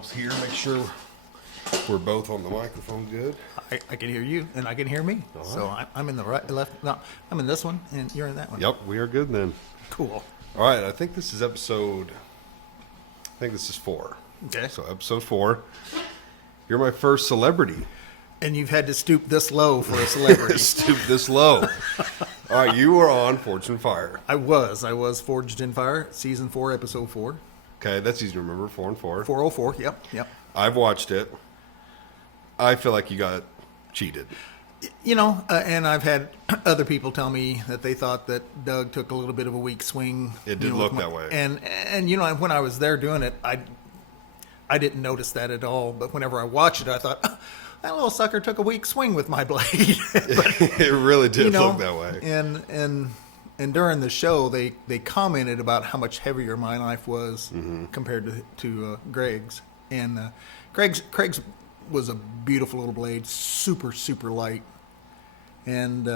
ourselves here. Make sure we're both on the microphone good. I can hear you, and I can hear me. All So right. I'm in the right, left. No, I'm in this one, and you're in that one. Yep, we are good then. Cool. All right, I think this is four. Okay. So episode 4. You're my first celebrity. And you've had to stoop this low for a celebrity. Stoop this low. All right, you were on Forged in Fire. I was Forged in Fire, season 4, episode 4, Okay, that's easy to remember. 4 and 4. 404. Yep. I've watched it. I feel like you got cheated. You know, and I've had other people tell me that they thought that Doug took a little bit of a weak swing. It did look that way. And you know, when I was there doing it, I didn't notice that at all. But whenever I watched it, I thought, oh, that little sucker took a weak swing with my blade. But, It really did you know, look that way. And during the show, they commented about how much heavier my knife was compared to Greg's. And Craig's was a beautiful little blade, super, super light. And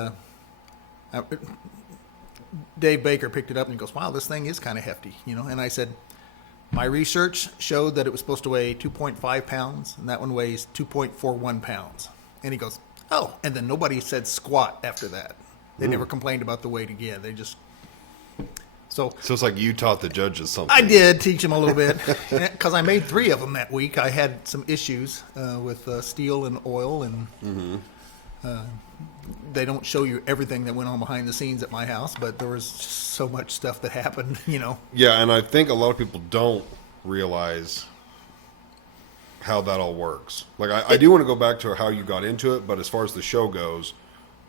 Dave Baker picked it up and he goes, wow, this thing is kind of hefty, you know. And I said, my research showed that it was supposed to weigh 2.5 pounds, and that one weighs 2.41 pounds. And he goes, oh, and then nobody said squat after that. They never complained about the weight again. They just... So it's like you taught the judges something. I did teach them a little bit, because I made 3 of them that week. I had some issues with steel and oil, and they don't show you everything that went on behind the scenes at my house, but there was so much stuff that happened, you know. Yeah, and I think a lot of people don't realize how that all works. Like, I do want to go back to how you got into it, but as far as the show goes,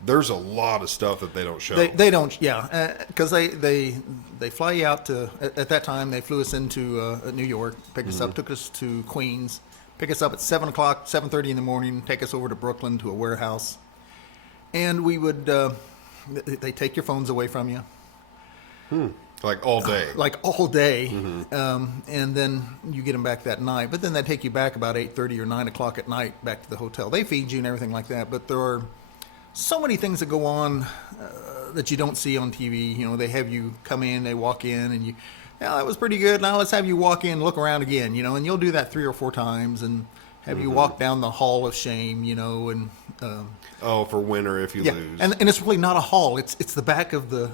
there's a lot of stuff that they don't show. They don't, yeah, because they fly you out to, at that time, they flew us into New York, picked us up, took us to Queens, pick us up at 7 o'clock, 7:30 in the morning, take us over to Brooklyn to a warehouse. And we would, they take your phones away from you. Like all day. Like all day. And then you get them back that night. But then they take you back about 8:30 or 9 o'clock at night back to the hotel. They feed you and everything like that. But there are so many things that go on that you don't see on TV. You know, they have you come in, they walk in, and you, yeah, that was pretty good. Now let's have you walk in and look around again, you know, and you'll do that 3 or 4 times and have you walk down the hall of shame, you know, and... for winner if you lose. And it's really not a hall. It's the back of the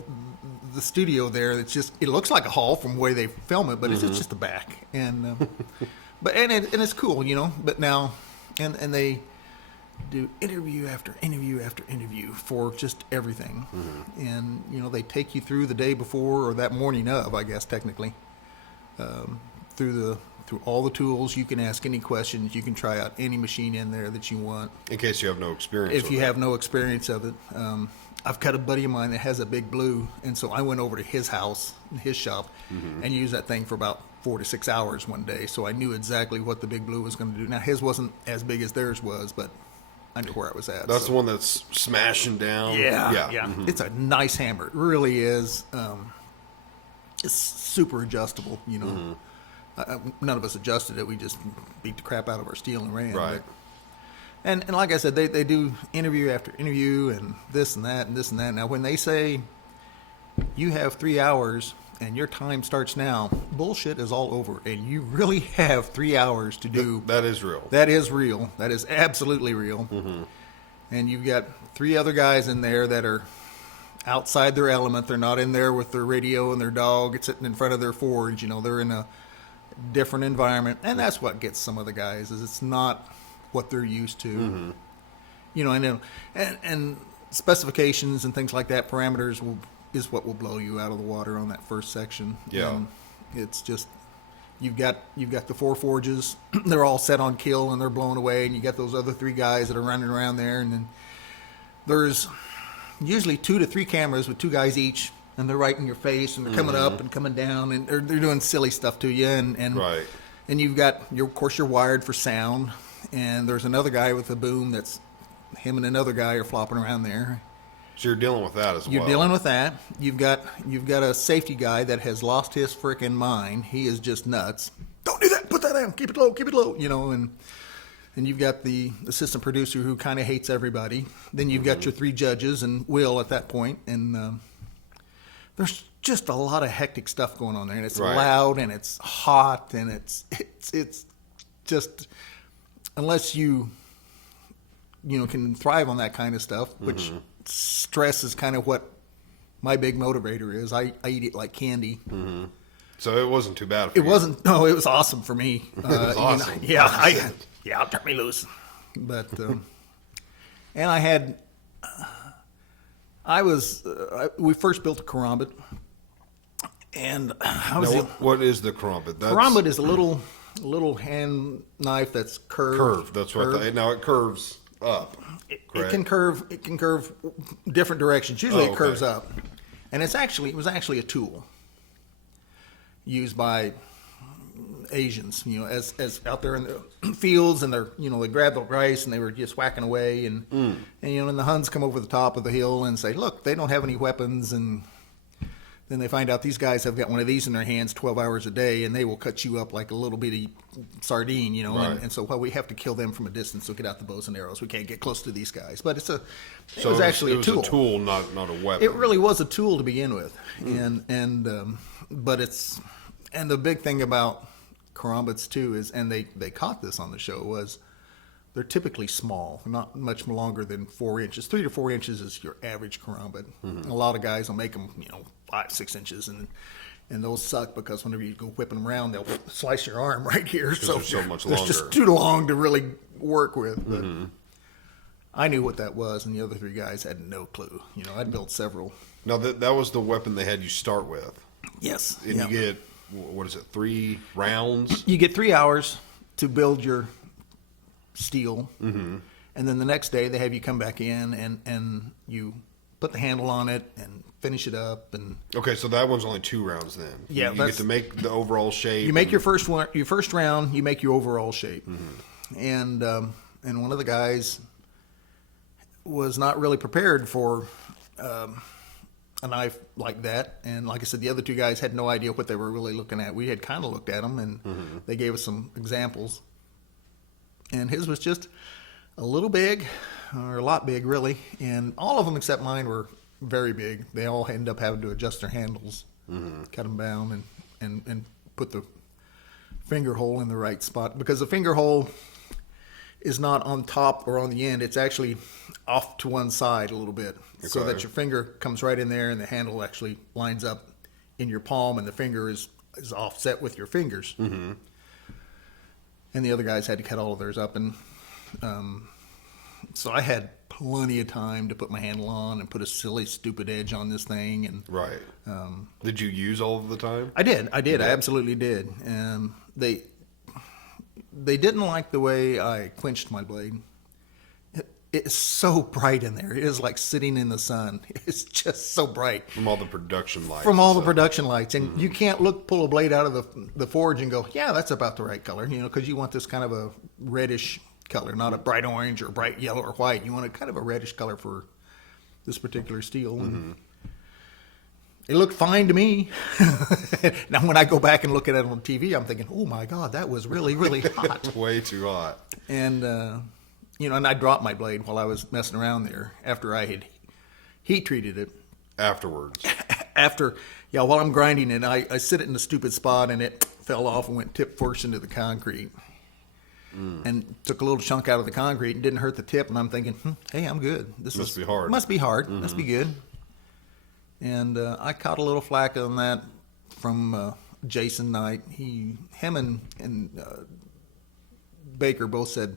studio there. It's just, it looks like a hall from the way they film it, but it's just the back. And but it's cool, you know. But now, and they do interview after interview after interview for just everything. And you know, they take you through the day before or that morning of, I guess technically, through all the tools. You can ask any questions. You can try out any machine in there that you want. In case you have no experience If with you it. have no experience of it. I've got a buddy of mine that has a Big Blue, and so I went over to his house, his shop, and used that thing for about 4 to 6 hours one day. So I knew exactly what the Big Blue was going to do. Now, his wasn't as big as theirs was, but I knew where I was at. That's the one that's smashing down. Yeah. It's a nice hammer. It really is. It's super adjustable, you know. None of us adjusted it. We just beat the crap out of our steel and ran. Right. And like I said, they do interview after interview and this and that and this and that. Now, when they say you have 3 hours and your time starts now, bullshit is all over. And you really have 3 hours to do. That is real. That is real. That is absolutely real. And you've got 3 other guys in there that are outside their element. They're not in there with their radio and their dog sitting in front of their forge. You know, they're in a different environment. And that's what gets some of the guys, is it's not what they're used to. You know, and specifications and things like that, parameters is what will blow you out of the water on that first section. Yeah. And it's just, you've got the 4 forges, they're all set on kill and they're blown away, and you got those other 3 guys that are running around there, and then there's usually 2 to 3 cameras with 2 guys each, and they're right in your face, and they're coming up and coming down, and they're doing silly stuff to you, and Right. And you've got of course you're wired for sound, and there's another guy with a boom that's him and another guy are flopping around there. So you're dealing with that as well. You're dealing with that. You've got a safety guy that has lost his frickin' mind. He is just nuts. Don't do that. Put that down. Keep it low. You know, and you've got the assistant producer who kind of hates everybody. Then you've got your 3 judges and Will at that point, and there's just a lot of hectic stuff going on there, and it's Right. loud and it's hot and it's just unless you can thrive on that kind of stuff, which stress is kind of what my big motivator is. I eat it like candy. So it wasn't too bad for It you. wasn't. No, it was awesome for me. It was awesome. Yeah, turn me loose. But and I had, we first built a karambit, and I was Now, what is the karambit? karambit is a little hand knife that's curved. Curved. That's what. curved. Now it curves up. It correct? can curve. It can curve different directions. Usually, okay. it curves up, and it was actually a tool used by Asians. As out there in the fields, and they grab the rice and they were just whacking away, and and the Huns come over the top of the hill and say, "Look, they don't have any weapons," and then they find out these guys have got one of these in their hands 12 hours a day, and they will cut you up like a little bitty sardine, Right. and so we have to kill them from a distance. So get out the bows and arrows. We can't get close to these guys. But it So was actually it was a tool, not a weapon. It really was a tool to begin with, but the big thing about karambits too is, and they caught this on the show, was they're typically small, not much longer than 4 inches. 3 to 4 inches is your average karambit. A lot of guys will make them 5-6 inches, and those suck because whenever you go whipping them around, they'll slice your arm right here. So they're so much they're longer. just too long to really work with. But I knew what that was, and the other 3 guys had no clue. I'd built several. Now that was the weapon they had you start with, Yes, and yeah. you get, what is it, 3 rounds? You get 3 hours to build your steel, and then the next day they have you come back in and you put the handle on it and finish it up, and Okay, so that one's only 2 rounds then. Yeah, you get that's- to make the overall shape. you make and- your first round. You make your overall shape, and one of the guys was not really prepared for a knife like that, and like I said, the other 2 guys had no idea what they were really looking at. We had kind of looked at them, and they gave us some examples, and his was just a little big, or a lot big really, and all of them except mine were very big. They all ended up having to adjust their handles, cut them down, and put the finger hole in the right spot, because the finger hole is not on top or on the end. It's actually off to one side a little bit, so Okay. that your finger comes right in there, and the handle actually lines up in your palm, and the finger is offset with your fingers. And the other guys had to cut all of theirs up, and so I had plenty of time to put my handle on and put a silly, stupid edge on this thing, and Right. Did you use all of the time? I did. I absolutely did. They didn't like the way I quenched my blade. It's so bright in there. It is like sitting in the sun. It's just so bright From all the production lights. from all and the stuff. production lights, and you can't pull a blade out of the forge and go, yeah, that's about the right color, because you want this kind of a reddish color, not a bright orange or bright yellow or white. You want a kind of a reddish color for this particular steel. And it looked fine to me. Now, when I go back and look at it on TV, I'm thinking, oh my God, that was really, really hot. Way too hot. And, and I dropped my blade while I was messing around there after I had heat treated it. Afterwards. While I'm grinding it, I sit it in a stupid spot, and it fell off and went tip first into the concrete. And took a little chunk out of the concrete and didn't hurt the tip. And I'm thinking, hey, I'm good. This Must be hard. Must be hard. Must be good. And I caught a little flack on that from Jason Knight. Him and Baker both said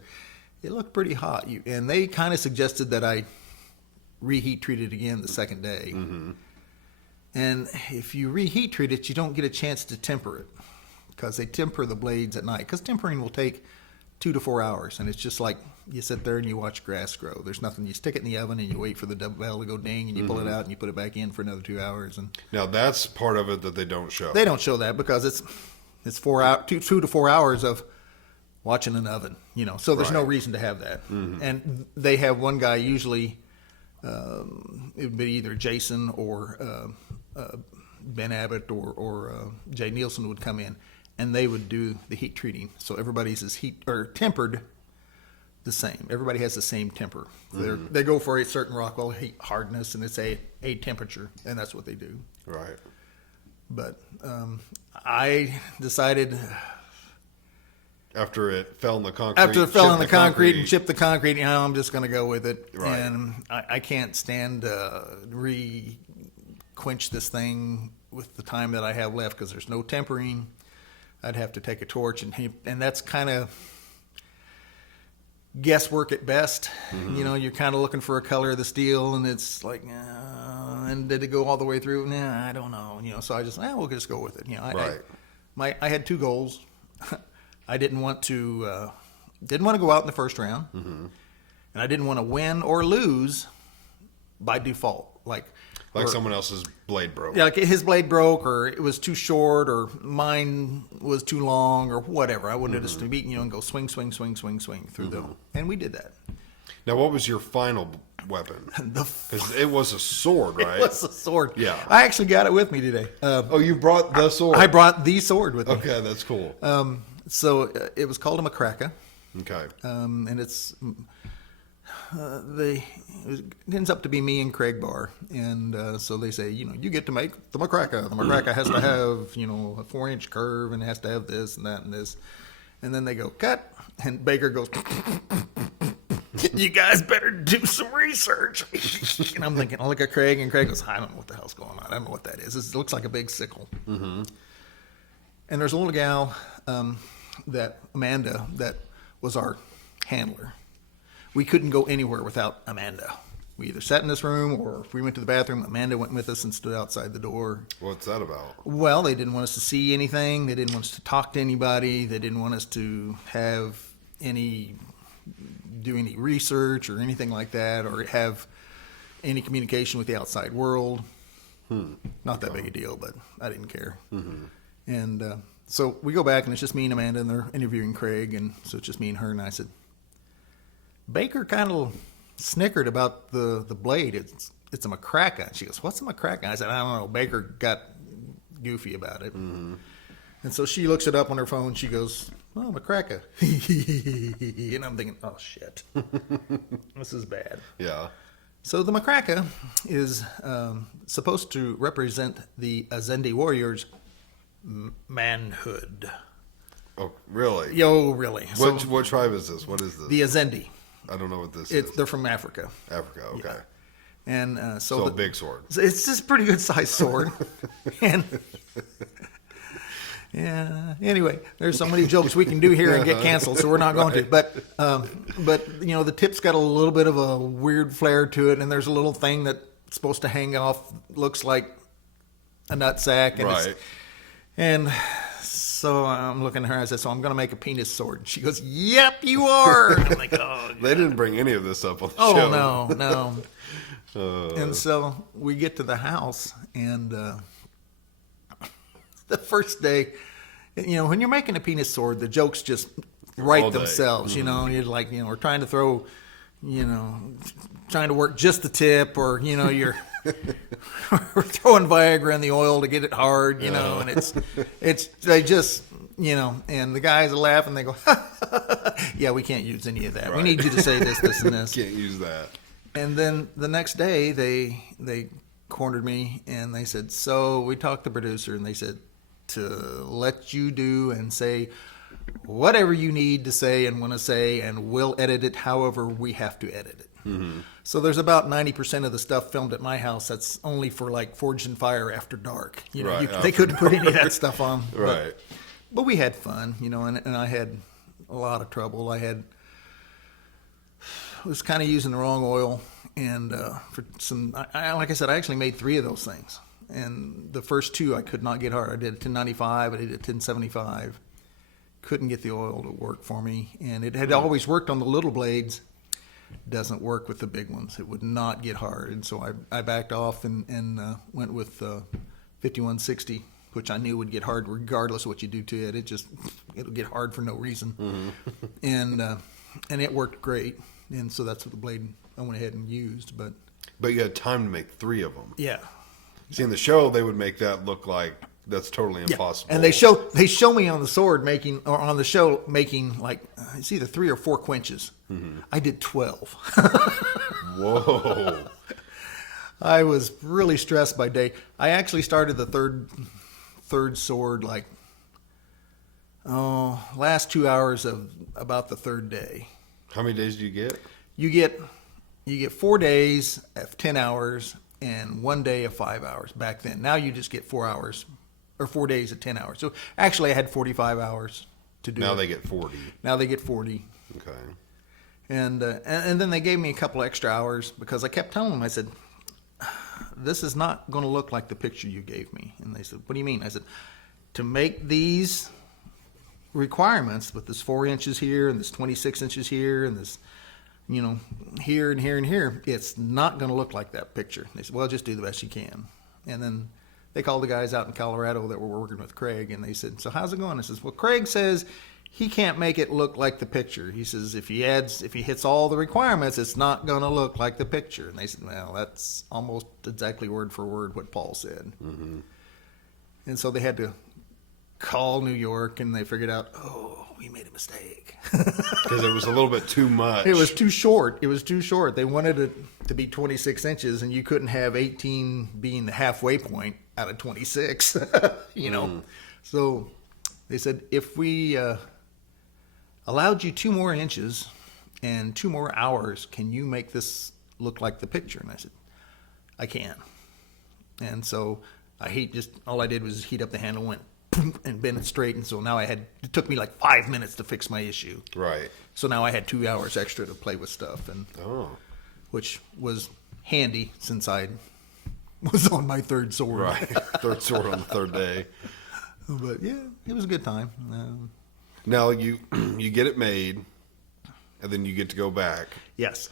it looked pretty hot. And they kind of suggested that I reheat treat it again the second day. And if you reheat treat it, you don't get a chance to temper it, because they temper the blades at night. Because tempering will take 2 to 4 hours, and it's just like you sit there and you watch grass grow. There's nothing. You stick it in the oven and you wait for the bell to go ding, and you pull it out and you put it back in for another 2 hours. And Now that's part of it that they don't show. they don't show that because it's 2 to 4 hours of watching an oven. So there's no Right. reason to have that. And they have one guy usually. It would be either Jason or Ben Abbott or Jay Nielsen would come in, and they would do the heat treating. So everybody's is tempered the same. Everybody has the same temper. They go for a certain Rockwell heat hardness, and it's a temperature, and that's what they do. Right. But I decided After it fell in the concrete. After it fell chipped in the concrete and chipped the concrete, I'm just going to go with it. Right. And I can't stand quench this thing with the time that I have left because there's no tempering. I'd have to take a torch and that's kind of guesswork at best. Mm-hmm. You're kind of looking for a color of the steel, and it's like, and did it go all the way through? Nah, I don't know. So I just, we'll just go with it. Right. I had two goals. I didn't want to go out in the first round, and I didn't want to win or lose by default, like someone else's blade broke. Yeah, like his blade broke, or it was too short, or mine was too long, or whatever. I wanted us to beat, and go swing through them, and we did that. Now, what was your final weapon? Because it was a sword, right? It was a sword. Yeah. I actually got it with me today. You brought the sword? I brought the sword with me. Okay, that's cool. So it was called a macraca. Okay. And it ends up to be me and Craig Barr, and so they say, you get to make the macraca. The macraca has to have, a 4-inch curve, and it has to have this and that and this, and then they go cut, and Baker goes, you guys better do some research. And I'm thinking, I look at Craig, and Craig goes, I don't know what the hell's going on. I don't know what that is. It looks like a big sickle. Mm-hmm. And there's a little gal, Amanda, that was our handler. We couldn't go anywhere without Amanda. We either sat in this room, or if we went to the bathroom, Amanda went with us and stood outside the door. What's that about? Well, they didn't want us to see anything. They didn't want us to talk to anybody. They didn't want us to do any research or anything like that, or have any communication with the outside world. Not that big a deal, but I didn't care. Mm-hmm. And so we go back, and it's just me and Amanda, and they're interviewing Craig, and so it's just me and her. And I said, Baker kind of snickered about the blade. It's a macraca. She goes, what's a macraca? I said, I don't know. Baker got goofy about it. Mm-hmm. And so she looks it up on her phone. She goes, oh, macraca. And I'm thinking, oh, shit. This is bad. Yeah. So the macraca is supposed to represent the Azende warriors' manhood. Oh, really? Yo, really. What tribe is this? What is this? The Azende. I don't know what this is. They're from Africa. Africa, okay. Yeah. And so a big sword. It's just a pretty good sized sword. And yeah. Anyway, there's so many jokes we can do here and get canceled, so we're not going to. But the tip's got a little bit of a weird flair to it, and there's a little thing that's supposed to hang off. Looks like a nutsack. And right. And so I'm looking at her. I said, so I'm going to make a penis sword. She goes, yep, you are. And I'm like, oh, God. They didn't bring any of this up on the show. Oh, no. And so we get to the house, and the first day, when you're making a penis sword, the jokes just write themselves. Mm-hmm. You're like, we're trying to throw, trying to work just the tip, or, you're we're throwing Viagra in the oil to get it hard, and they just, and the guys are laughing. They go, yeah, we can't use any of that. Right. We need you to say this, this, and this. Can't use that. And then the next day, they cornered me, and they said, so we talked to the producer, and they said to let you do and say whatever you need to say and want to say, and we'll edit it however we have to edit it. Mm-hmm. So there's about 90% of the stuff filmed at my house that's only for like Forged in Fire After Dark. They couldn't put any of that stuff on. Right. But we had fun, and I had a lot of trouble. I was kind of using the wrong oil, and for some, like I said, I actually made 3 of those things. And the first 2 I could not get hard. I did a 1095, I did a 1075. Couldn't get the oil to work for me, and it had always worked on the little blades. Doesn't work with the big ones. It would not get hard, and so I backed off and went with 5160, which I knew would get hard regardless of what you do to it. It'll get hard for no reason, mm-hmm. And it worked great, and so that's what the blade I went ahead and used. But you had time to make 3 of them. Yeah. See, in the show, they would make that look like that's totally impossible. Yeah. And they show me on the sword making like it's either 3 or 4 quenches. Mm-hmm. I did 12. Whoa. I was really stressed by day. I actually started the third sword like Oh, last 2 hours of about the third day. How many days do you get? You get 4 days of 10 hours and 1 day of 5 hours back then. Now you just get 4 hours or 4 days of 10 hours. So actually I had 45 hours to do Now it. they get 40. Now they get 40. Okay. And then they gave me a couple extra hours because I kept telling them, I said, this is not going to look like the picture you gave me. And they said, what do you mean? I said, to make these requirements with this 4 inches here and this 26 inches here and this, here and here and here, it's not going to look like that picture. They said, well, just do the best you can. And then they called the guys out in Colorado that were working with Craig, and they said, so how's it going? I says, well, Craig says he can't make it look like the picture. He says if he hits all the requirements, it's not going to look like the picture. And they said, well, that's almost exactly word for word what Paul said. Mm-hmm. And so they had to call New York, and they figured out, oh, we made a mistake. Because it was a little bit too much. It was too short. They wanted it to be 26 inches, and you couldn't have 18 being the halfway point out of 26, So they said, if we allowed you 2 more inches and 2 more hours, can you make this look like the picture? And I said, I can. And so all I did was heat up the handle, went and bend it straight. And so now it took me like 5 minutes to fix my issue. Right. So now I had 2 hours extra to play with stuff, which was handy since I was on my third sword. Right. Third sword on the third day. But yeah, it was a good time. Now you get it made, and then you get to go back. Yes.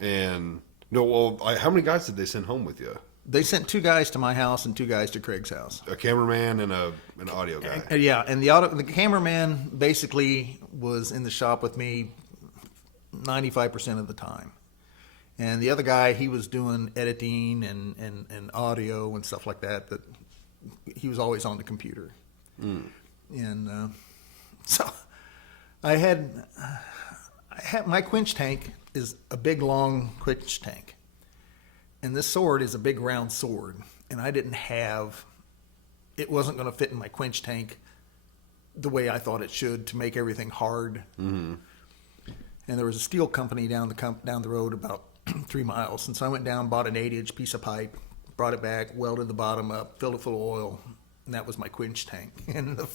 And how many guys did they send home with you? They sent 2 guys to my house and 2 guys to Craig's house. A cameraman and an audio guy. And the cameraman basically was in the shop with me 95% of the time. And the other guy, he was doing editing and audio and stuff like that. But he was always on the computer. Mm. And so I had my quench tank is a big long quench tank. And this sword is a big round sword, and it wasn't going to fit in my quench tank the way I thought it should to make everything hard. Mm-hmm. And there was a steel company down the road about 3 miles. And so I went down, bought an 8-inch piece of pipe, brought it back, welded the bottom up, filled it full of oil, and that was my quench tank. And the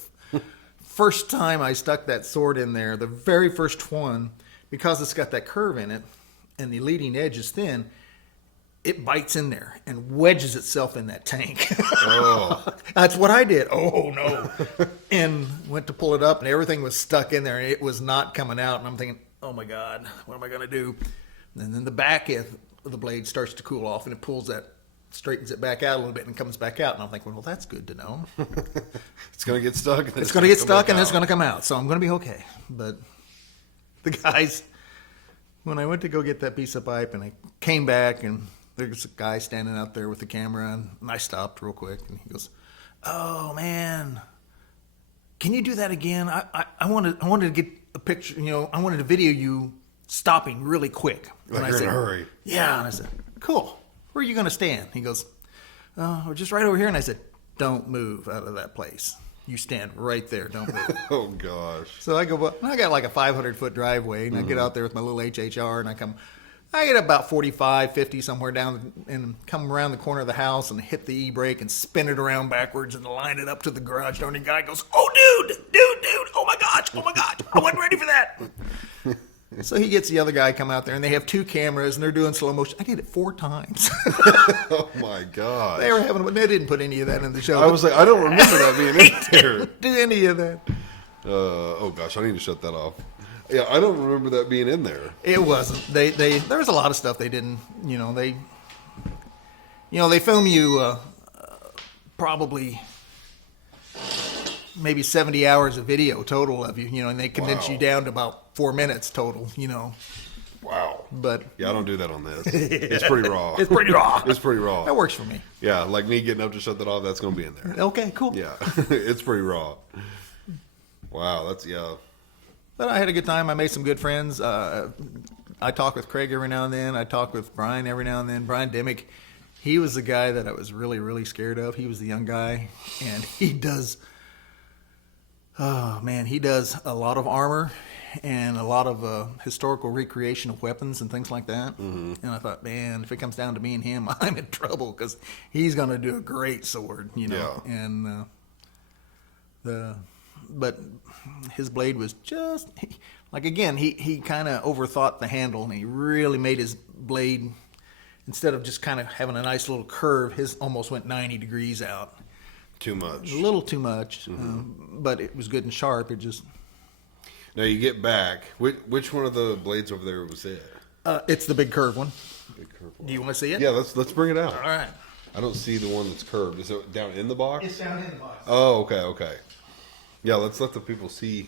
first time I stuck that sword in there, the very first one, because it's got that curve in it and the leading edge is thin, it bites in there and wedges itself in that tank. Oh. That's what I did. Oh, no. And went to pull it up, and everything was stuck in there, and it was not coming out. And I'm thinking, oh, my God, what am I going to do? And then the back of the blade starts to cool off, and it straightens it back out a little bit and comes back out. And I'm thinking, well, that's good to know. It's going to get stuck. It's going to get stuck, and it's going to come out. So I'm going to be okay. But the guys, when I went to go get that piece of pipe, and I came back, and there's a guy standing out there with the camera, and I stopped real quick, and he goes, "Oh man, can you do that again? I wanted to get a picture. I wanted to video you stopping really quick." Like and you're I said, in a hurry. Yeah, and I said, "Cool. Where are you going to stand?" He goes, "We're just right over here." And I said, "Don't move out of that place. You stand right there. Don't move." Oh gosh. So I go. I got like a 500-foot driveway, and I get out there with my little HHR, and I get about 45, 50 somewhere down and come around the corner of the house and hit the e-brake and spin it around backwards and line it up to the garage door. And the guy goes, "Oh, dude, oh my gosh, I wasn't ready for that." So he gets the other guy come out there, and they have 2 cameras, and they're doing slow motion. I did it 4 times. Oh my God. They didn't put any of that in the show. I was like, I don't remember that being in there. Did any of that? Oh gosh, I need to shut that off. Yeah, I don't remember that being in there. It wasn't. There was a lot of stuff they didn't. They film you probably maybe 70 hours of video total of you. And they condense you down to about 4 minutes total. Wow. But yeah, I don't do that on this. It's pretty raw. It's pretty raw. It's pretty raw. That works for me. Yeah, like me getting up to shut that off, that's going to be in there. Okay, cool. Yeah, it's pretty raw. Wow, But I had a good time. I made some good friends. I talk with Craig every now and then. I talk with Brian every now and then. Brian Dimick, he was the guy that I was really, really scared of. He was the young guy, and he does Oh man, he does a lot of armor and a lot of historical recreation of weapons and things like that. Mm-hmm. And I thought, man, if it comes down to me and him, I'm in trouble because he's going to do a great sword, you know. Yeah. And but his blade was just like, again, he kind of overthought the handle, and he really made his blade, instead of just kind of having a nice little curve, his almost went 90 degrees out. Too much. A little too much, but it was good and sharp. It just Now you get back. Which one of the blades over there was it? it's the big curved one. Big curved one. Do you want to see it? Yeah, let's bring it out. All right. I don't see the one that's curved. Is it down in the box? It's down in the box. Oh, okay. Yeah, let's let the people see.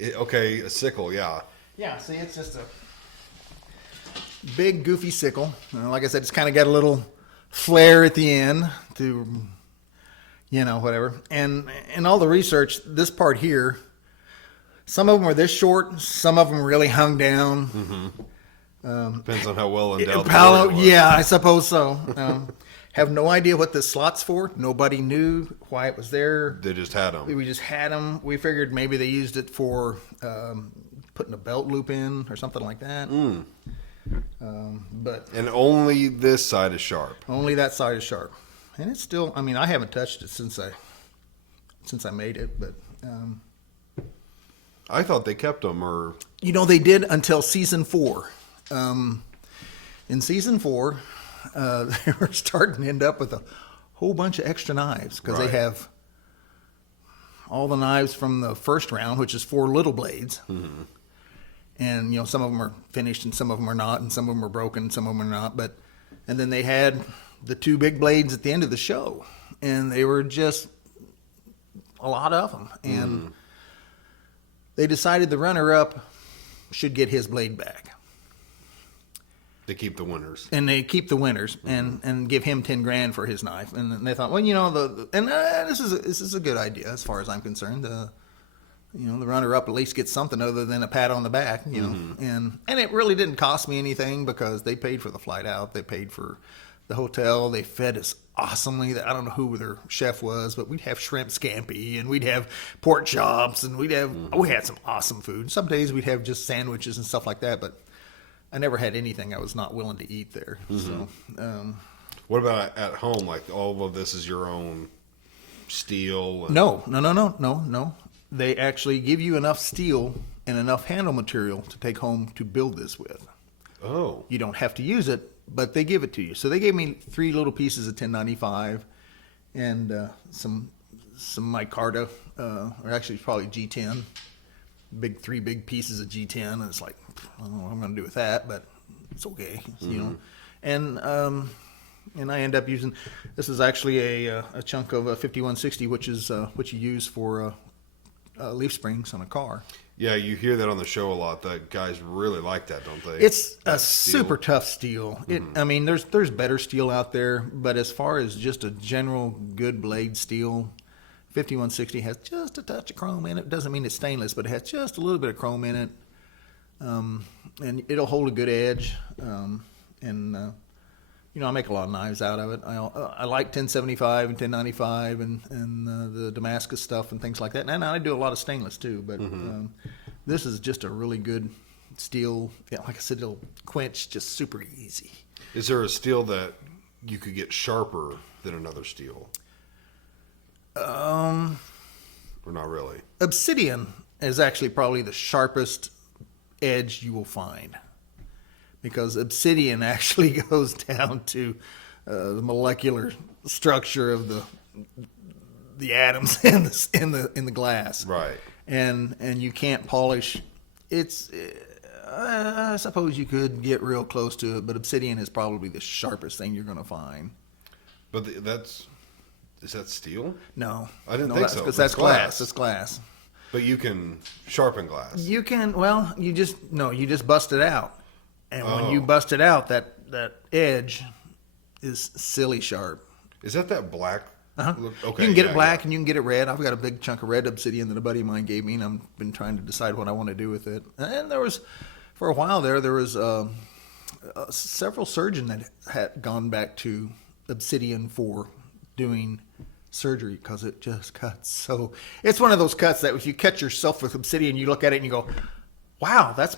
Okay, a sickle, yeah. Yeah, see, it's just a big, goofy sickle. Like I said, it's kind of got a little flare at the end to, whatever. And in all the research, this part here, some of them are this short, some of them really hung down. Mm-hmm. Depends on how well endowed the warrior was. Yeah, I suppose so. Have no idea what this slot's for. Nobody knew why it was there. They just had them. We just had them. We figured maybe they used it for putting a belt loop in or something like that. But And only this side is sharp. only that side is sharp, and it's still. I mean, I haven't touched it since I made it, but I thought they kept them, or they did until season 4. In season 4, they were starting to end up with a whole bunch of extra knives because Right. they have all the knives from the first round, which is 4 little blades. Mm-hmm. And, some of them are finished and some of them are not, and some of them are broken and some of them are not. And then they had the 2 big blades at the end of the show, and they were just a lot of them. And they decided the runner-up should get his blade back. they keep the winners. And they keep the winners and give him $10,000 for his knife. And they thought, well, this is a good idea as far as I'm concerned. The runner up at least gets something other than a pat on the back. And it really didn't cost me anything because they paid for the flight out, they paid for the hotel, they fed us awesomely. I don't know who their chef was, but we'd have shrimp scampi and we'd have pork chops and we had some awesome food. Some days we'd have just sandwiches and stuff like that, but I never had anything I was not willing to eat there. So, What about at home? Like all of this is your own steel? And... No. They actually give you enough steel and enough handle material to take home to build this with. Oh. You don't have to use it, but they give it to you. So they gave me 3 little pieces of 1095 and some micarta, or actually probably G10. 3 big pieces of G10, and it's like, I don't know what I'm going to do with that, but it's okay, And I end up using, this is actually a chunk of a 5160, which is what you use for leaf springs on a car. Yeah, you hear that on the show a lot. That guys really like that, don't they? It's that a super tough steel. I mean, there's better steel out there, but as far as just a general good blade steel, 5160 has just a touch of chrome in it. Doesn't mean it's stainless, but it has just a little bit of chrome in it. And it'll hold a good edge. I make a lot of knives out of it. I like 1075 and 1095 and the Damascus stuff and things like that. And I do a lot of stainless too, but this is just a really good steel. Yeah, like I said, it'll quench just super easy. Is there a steel that you could get sharper than another steel? Or not really? Obsidian is actually probably the sharpest edge you will find, because obsidian actually goes down to the molecular structure of the atoms in the glass, Right. And you can't polish. It's I suppose you could get real close to it, but obsidian is probably the sharpest thing you're going to find. But is that steel? No, I didn't think so. because that's glass. That's glass. But you can sharpen glass. You can. Well, you just bust it out, and when you bust it out, that edge is silly sharp. Is that black? Uh-huh. Okay, you can get it black and you can get it red. I've got a big chunk of red obsidian that a buddy of mine gave me, and I've been trying to decide what I want to do with it. And for a while there was several surgeons that had gone back to obsidian for doing surgery because it just cuts. So it's one of those cuts that if you cut yourself with obsidian, you look at it and you go, wow, that's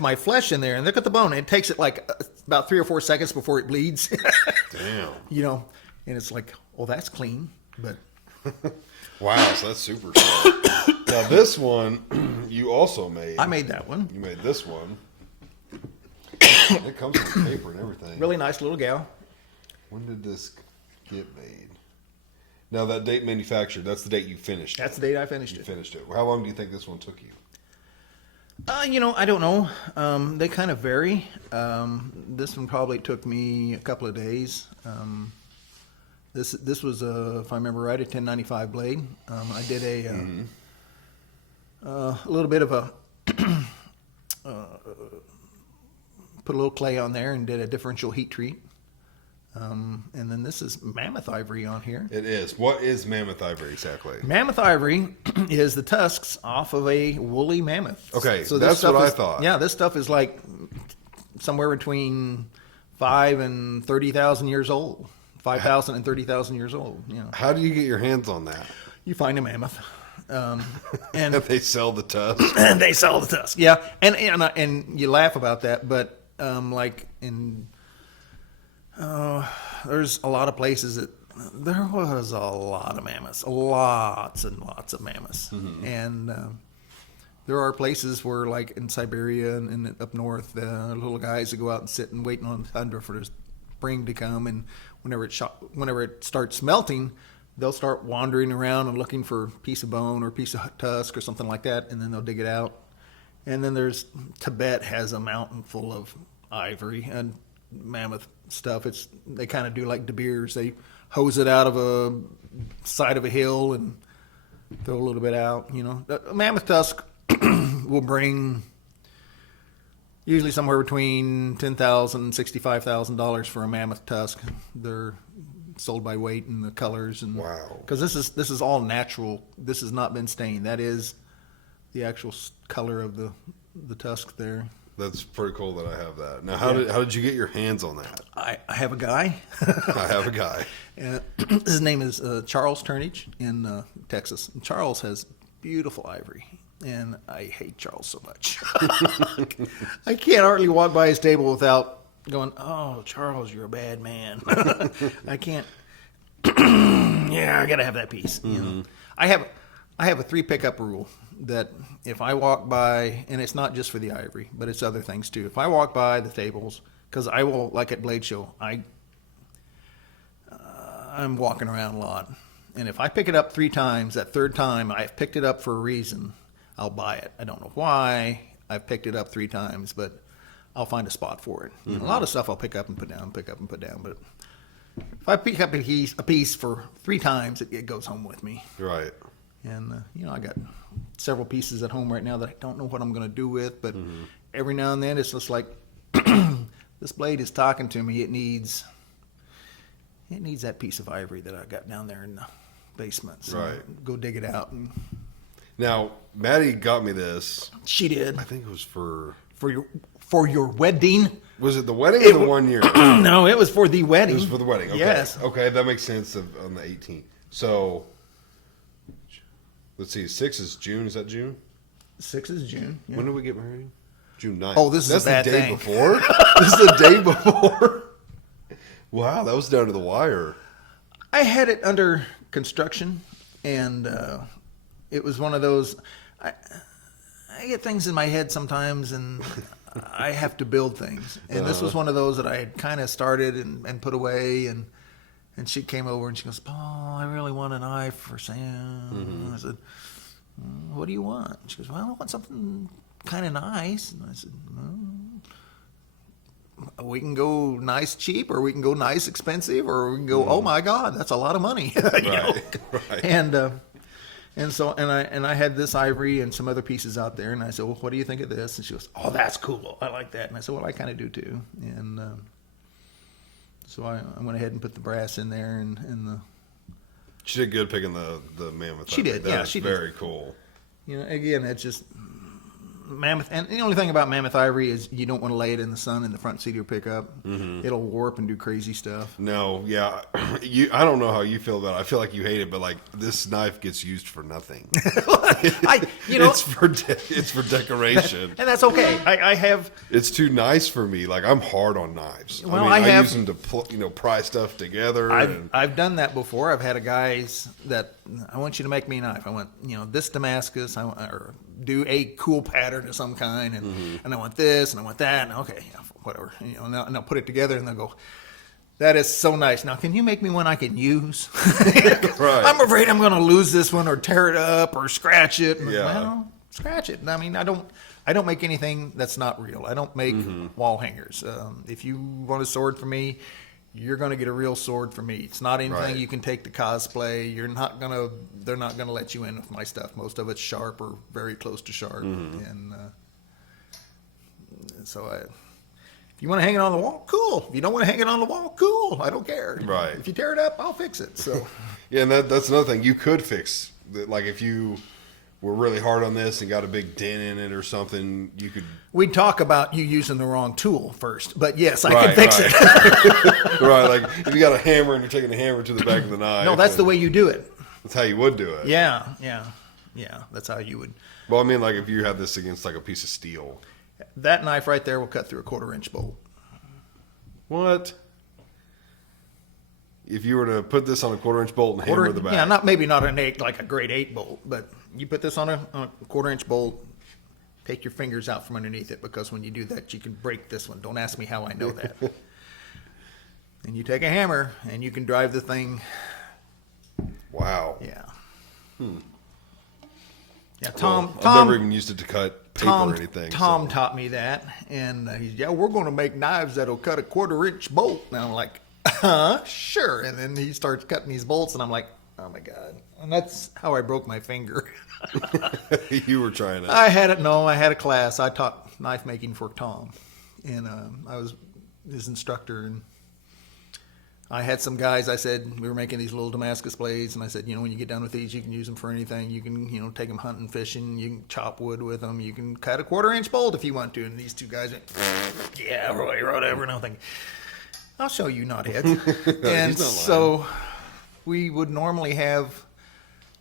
my flesh in there. And look at the bone. It takes it like about 3 or 4 seconds before it bleeds. Damn. You know, and it's like, well, that's clean. But Wow, so that's super smart. Now this one you also made. I made that one. You made this one. It comes with paper and everything. Really nice little gal. When did this get made? Now that date manufactured, that's the date you finished That's it. the date I finished You it. finished it. How long do you think this one took you? You know, I don't know. They kind of vary. This one probably took me a couple of days. This was if I remember right, a 1095 blade. I did a little bit of a put a little clay on there and did a differential heat treat. And then this is mammoth ivory on here. It is. What is mammoth ivory exactly? Mammoth ivory is the tusks off of a woolly mammoth. Okay, this that's stuff what I is- thought. Yeah, this stuff is like somewhere between 5 and 30,000 years old. 5,000 and 30,000 years old. You know, How do you get your hands on that? you find a mammoth, and If they sell the tusk. they sell the tusk. Yeah, and you laugh about that, but like in there's a lot of places that there was a lot of mammoths, lots and lots of mammoths, and there are places where, like in Siberia and up north, little guys that go out and sit and waiting on the tundra for the spring to come, and whenever it starts melting, they'll start wandering around and looking for a piece of bone or a piece of tusk or something like that, and then they'll dig it out. And then there's Tibet has a mountain full of ivory and mammoth stuff. They kind of do like De Beers. They hose it out of a side of a hill and throw a little bit out. You know, a mammoth tusk will bring usually somewhere between $10,000 and $65,000 for a mammoth tusk. They're sold by weight and the colors and Wow. because this is all natural. This has not been stained. That is the actual color of the tusk there. That's pretty cool that I have that. Now, how did you get your hands on that? I have a guy. I have a guy. His name is Charles Turnage in Texas. And Charles has beautiful ivory, and I hate Charles so much. I can't hardly walk by his table without going, "Oh, Charles, you're a bad man." I can't. Yeah, I gotta have that piece. You know? I have a 3 pickup rule that if I walk by, and it's not just for the ivory, but it's other things too. If I walk by the tables, because I will, like at Blade Show, I'm walking around a lot, and if I pick it up 3 times, that 3rd time I've picked it up for a reason, I'll buy it. I don't know why I've picked it up 3 times, but I'll find a spot for it. A lot of stuff I'll pick up and put down, pick up and put down, but if I pick up a piece for 3 times, it goes home with me. Right. And, you know, I got several pieces at home right now that I don't know what I'm going to do with, but every now and then it's just like, this blade is talking to me. It needs that piece of ivory that I got down there in the basement. So Right. go dig it out. And Now, Maddie got me this. she did. I think it was for For your wedding? was it the wedding or the 1 year? No, it was for the wedding. It was for the wedding. Okay. Yes. Okay, that makes sense on the 18th. So, let's see. 6 is June. Is that June? 6 is June. Yeah. When did we get married? June 9th. Oh, this is That's a bad the day thing. before? This is the day before? Wow, that was down to the wire. I had it under construction, and it was one of those. I get things in my head sometimes, and I have to build things. And this was one of those that I had kind of started and put away. And she came over and she goes, "Paul, I really want an eye for Sam." I said, "What do you want?" She goes, "Well, I want something kind of nice." And I said, "Well, we can go nice cheap, or we can go nice expensive, or we can go, oh my God, that's a lot of money." You know? Right. And so I had this ivory and some other pieces out there, and I said, "Well, what do you think of this?" And she goes, "Oh, that's cool. I like that." And I said, "Well, I kind of do too." And so I went ahead and put the brass in there, and the She did good picking the mammoth. She did, That yeah, is she did. very cool. again, it's just mammoth, and the only thing about mammoth ivory is you don't want to lay it in the sun in the front seat of your pickup. It'll warp and do crazy stuff. No, yeah, I don't know how you feel about it. I feel like you hate it, but like this knife gets used for nothing. It's for decoration, and that's okay. I have. It's too nice for me. Like I'm hard on knives. Well, I use them to pry stuff together. I've done that before. I've had a guys that I want you to make me a knife. I want this Damascus. Or do a cool pattern of some kind, and I want this and I want that. And okay, whatever. And they'll put it together and they'll go, that is so nice. Now, can you make me one I can use? Right. I'm afraid I'm going to lose this one or tear it up or scratch it. Yeah. Well, scratch it. I mean, I don't make anything that's not real. I don't make wall hangers. If you want a sword from me, you're going to get a real sword from me. It's not anything Right. you can take to cosplay. They're not going to let you in with my stuff. Most of it's sharp or very close to sharp. And so if you want to hang it on the wall, cool. If you don't want to hang it on the wall, cool. I don't care. Right. If you tear it up, I'll fix it. So Yeah, and that's another thing you could fix. Like if you were really hard on this and got a big dent in it or something, you could. we'd talk about you using the wrong tool first. But yes, I can fix it. Right, like if you got a hammer and you're taking the hammer to the back of the knife. No, that's the way you do it. That's how you would do it. Yeah. That's how you would. Well, I mean, like if you had this against like a piece of steel. That knife right there will cut through a 1/4-inch bolt. What? If you were to put this on a 1/4-inch bolt and hammer the back. Yeah, not an 8 like a grade 8 bolt, but you put this on a 1/4-inch bolt. Take your fingers out from underneath it, because when you do that, you can break this one. Don't ask me how I know that. And you take a hammer and you can drive the thing. Wow. Yeah. Yeah, I've never even used it to cut paper or anything. Tom so. taught me that, and we're going to make knives that'll cut a 1/4-inch bolt. And I'm like, sure. And then he starts cutting these bolts, and I'm like, oh my god. And that's how I broke my finger. You were trying to. I had a class. I taught knife making for Tom, and I was his instructor. And I had some guys. I said we were making these little Damascus blades, and I said, when you get done with these, you can use them for anything. You can, take them hunting, fishing. You can chop wood with them. You can cut a 1/4-inch bolt if you want to. And these two guys went, yeah, Roy, whatever. And I'm thinking, I'll show you, knotheads. And so we would normally have.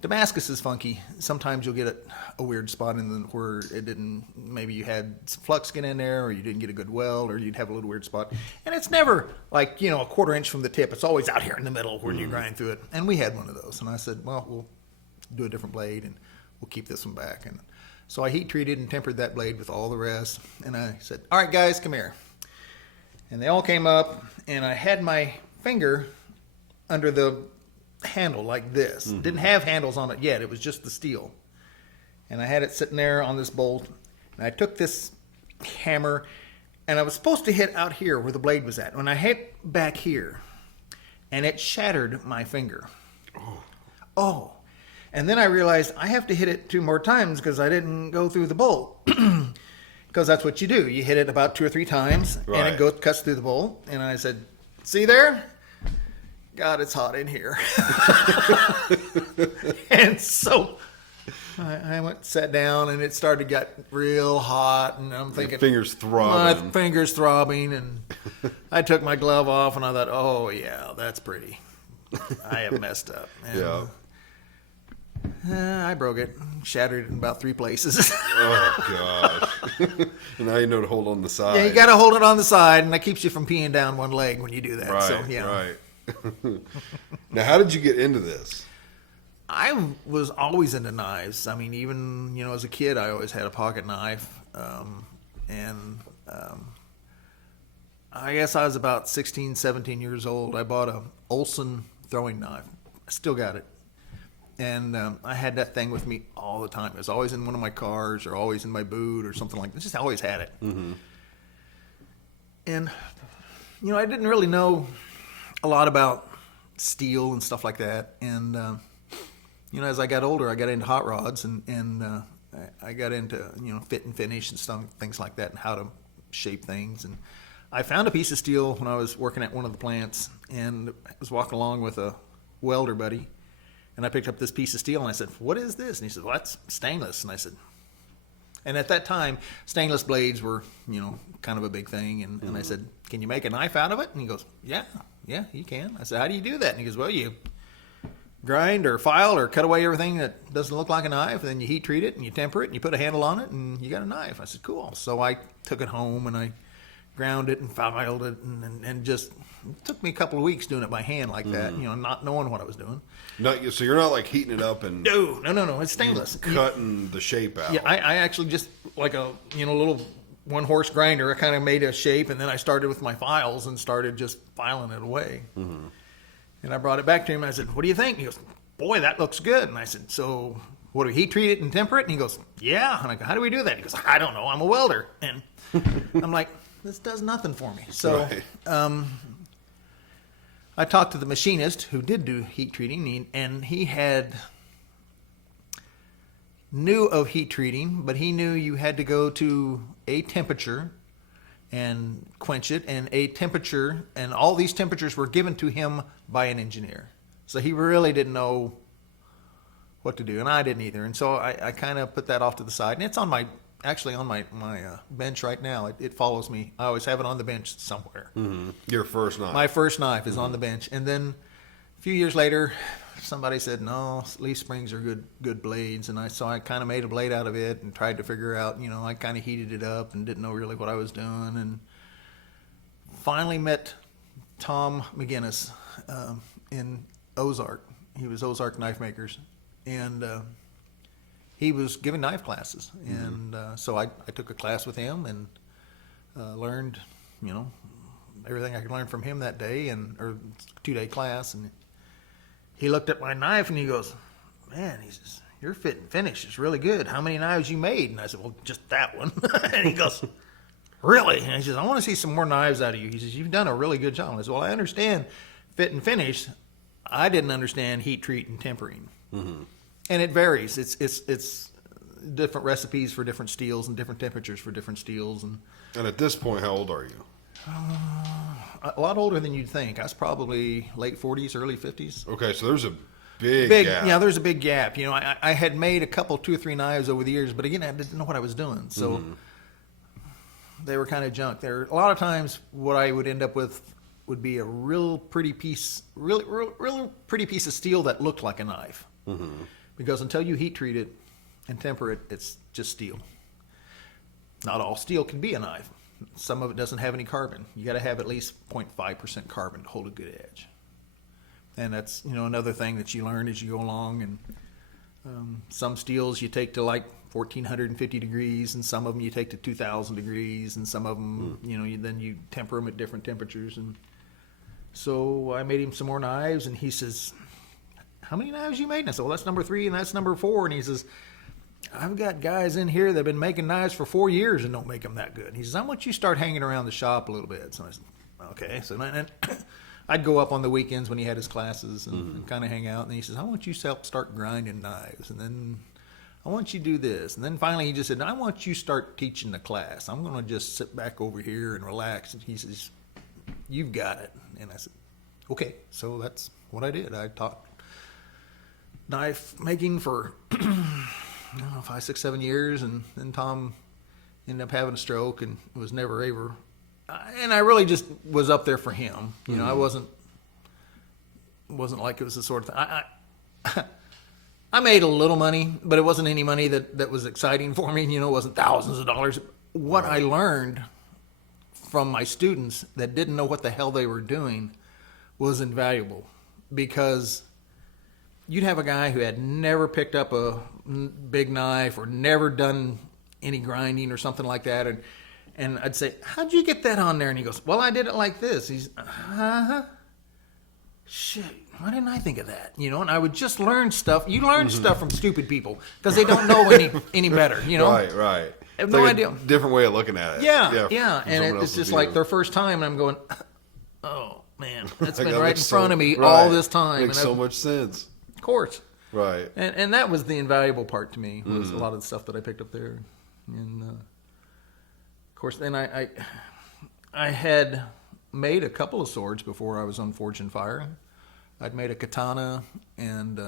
Damascus is funky. Sometimes you'll get a weird spot where it didn't. Maybe you had some flux get in there, or you didn't get a good weld, or you'd have a little weird spot. And it's never like a 1/4-inch from the tip. It's always out here in the middle where you grind through it. And we had one of those. And I said, well, we'll do a different blade, and we'll keep this one back. And so I heat treated and tempered that blade with all the rest. And I said, all right, guys, come here. And they all came up, and I had my finger under the handle like this. Didn't have handles on it yet. It was just the steel. And I had it sitting there on this bolt. And I took this hammer, and I was supposed to hit out here where the blade was at. When I hit back here, and it shattered my finger. Oh. And then I realized I have to hit it 2 more times because I didn't go through the bolt. Because that's what you do. You hit it about 2 or 3 times, Right. and it cuts through the bolt. And I said, see there? God, it's hot in here. And so I sat down, and it started to get real hot, and I'm thinking, Your fingers throbbing. my fingers throbbing, and I took my glove off, and I thought, oh yeah, that's pretty. I have messed up. And, Yeah. I broke it, shattered it in about 3 places. Oh gosh. And now you know to hold on the side. Yeah, you got to hold it on the side, and that keeps you from peeing down one leg when you do that. Right. So, yeah. Right. Now, how did you get into this? I was always into knives. I mean, even, as a kid, I always had a pocket knife. I guess I was about 16, 17 years old. I bought a Olson throwing knife. I still got it. And I had that thing with me all the time. It was always in one of my cars, or always in my boot or something like that. Just always had it. Mm-hmm. And, I didn't really know a lot about steel and stuff like that. And, as I got older, I got into hot rods, and I got into, fit and finish and stuff, things like that, and how to shape things. And I found a piece of steel when I was working at one of the plants, and I was walking along with a welder buddy, and I picked up this piece of steel, and I said, what is this? And he said, well, that's stainless. And I said, And at that time, stainless blades were, kind of a big thing. And I said, "Can you make a knife out of it?" And he goes, "Yeah, you can." I said, "How do you do that?" And he goes, "Well, you grind or file or cut away everything that doesn't look like a knife, and then you heat treat it and you temper it and you put a handle on it and you got a knife." I said, "Cool." So I took it home and I ground it and filed it and just it took me a couple of weeks doing it by hand like that, not knowing what I was doing. So you're not like heating it up and No. It's stainless. cutting the shape out. Yeah, I actually just like a little one horse grinder. I kind of made a shape, and then I started with my files and started just filing it away. Mm-hmm. And I brought it back to him. And I said, "What do you think?" And he goes, "Boy, that looks good." And I said, "So what, do we heat treat it and temper it?" And he goes, "Yeah." And I go, "How do we do that?" And he goes, "I don't know. I'm a welder." And I'm like, "This does nothing for me." So right. I talked to the machinist who did do heat treating, and he knew of heat treating, but he knew you had to go to a temperature and quench it, and a temperature, and all these temperatures were given to him by an engineer. So he really didn't know what to do, and I didn't either. And so I kind of put that off to the side, and it's on my bench right now. It follows me. I always have it on the bench somewhere. Mm-hmm. Your first knife. My first knife is on the bench. And then a few years later, somebody said, "No, leaf springs are good blades." And so I kind of made a blade out of it and tried to figure out, I kind of heated it up and didn't know really what I was doing. And finally met Tom McGinnis in Ozark. He was Ozark Knife Makers. And he was giving knife classes. And so I took a class with him and learned, everything I could learn from him that day, or 2-day class. And he looked at my knife and he goes, "Man," he says, "your fit and finish is really good. How many knives you made?" And I said, "Well, just that one." And he goes, "Really?" And he says, "I want to see some more knives out of you." He says, "You've done a really good job." I said, "Well, I understand fit and finish. I didn't understand heat treat and tempering." Mm-hmm. And it varies. It's different recipes for different steels and different temperatures for different steels. And at this point, how old are you? A lot older than you'd think. I was probably late 40s, early 50s. Okay, so there's a big gap. Yeah, there's a big gap. I had made a couple, 2 or 3 knives over the years, but again, I didn't know what I was doing. So they were kind of junk. A lot of times what I would end up with would be a real pretty piece of steel that looked like a knife. Mm-hmm. Because until you heat treat it and temper it, it's just steel. Not all steel can be a knife. Some of it doesn't have any carbon. You got to have at least 0.5% carbon to hold a good edge. And that's another thing that you learn as you go along. And some steels you take to like 1450 degrees, and some of them you take to 2000 degrees, and some of them then you temper them at different temperatures. And so I made him some more knives, and he says, "How many knives you made?" And I said, "Well, that's number 3 and that's number 4. And he says, "I've got guys in here that have been making knives for 4 years and don't make them that good." He says, "I want you to start hanging around the shop a little bit." So I said, "Okay." So then I'd go up on the weekends when he had his classes and kind of hang out. And he says, "I want you to start grinding knives. And then I want you to do this." And then finally he just said, "I want you to start teaching the class. I'm going to just sit back over here and relax." And he says, "You've got it." And I said, "Okay." So that's what I did. I taught knife making for 5, 6, 7 years, and then Tom ended up having a stroke and was never able. And I really just was up there for him. I wasn't like it was the sort of thing. I made a little money, but it wasn't any money that was exciting for me. It wasn't thousands of dollars. What I learned from my students that didn't know what the hell they were doing was invaluable, because you'd have a guy who had never picked up a big knife or never done any grinding or something like that. And I'd say, "How'd you get that on there?" And he goes, "Well, I did it like this." He's, "Shit, why didn't I think of that?" And I would just learn stuff. You learn stuff from stupid people because they don't know any better, Right. I have It's no like idea. A different way of looking at it. Yeah. And it's just like their first time, and I'm going, "Oh, man, that's been right in front of me all this time." Makes so much sense. Of course. Right. And that was the invaluable part to me, was a lot of the stuff that I picked up there. And of course, then I had made a couple of swords before I was on Forge and Fire. I'd made a katana, and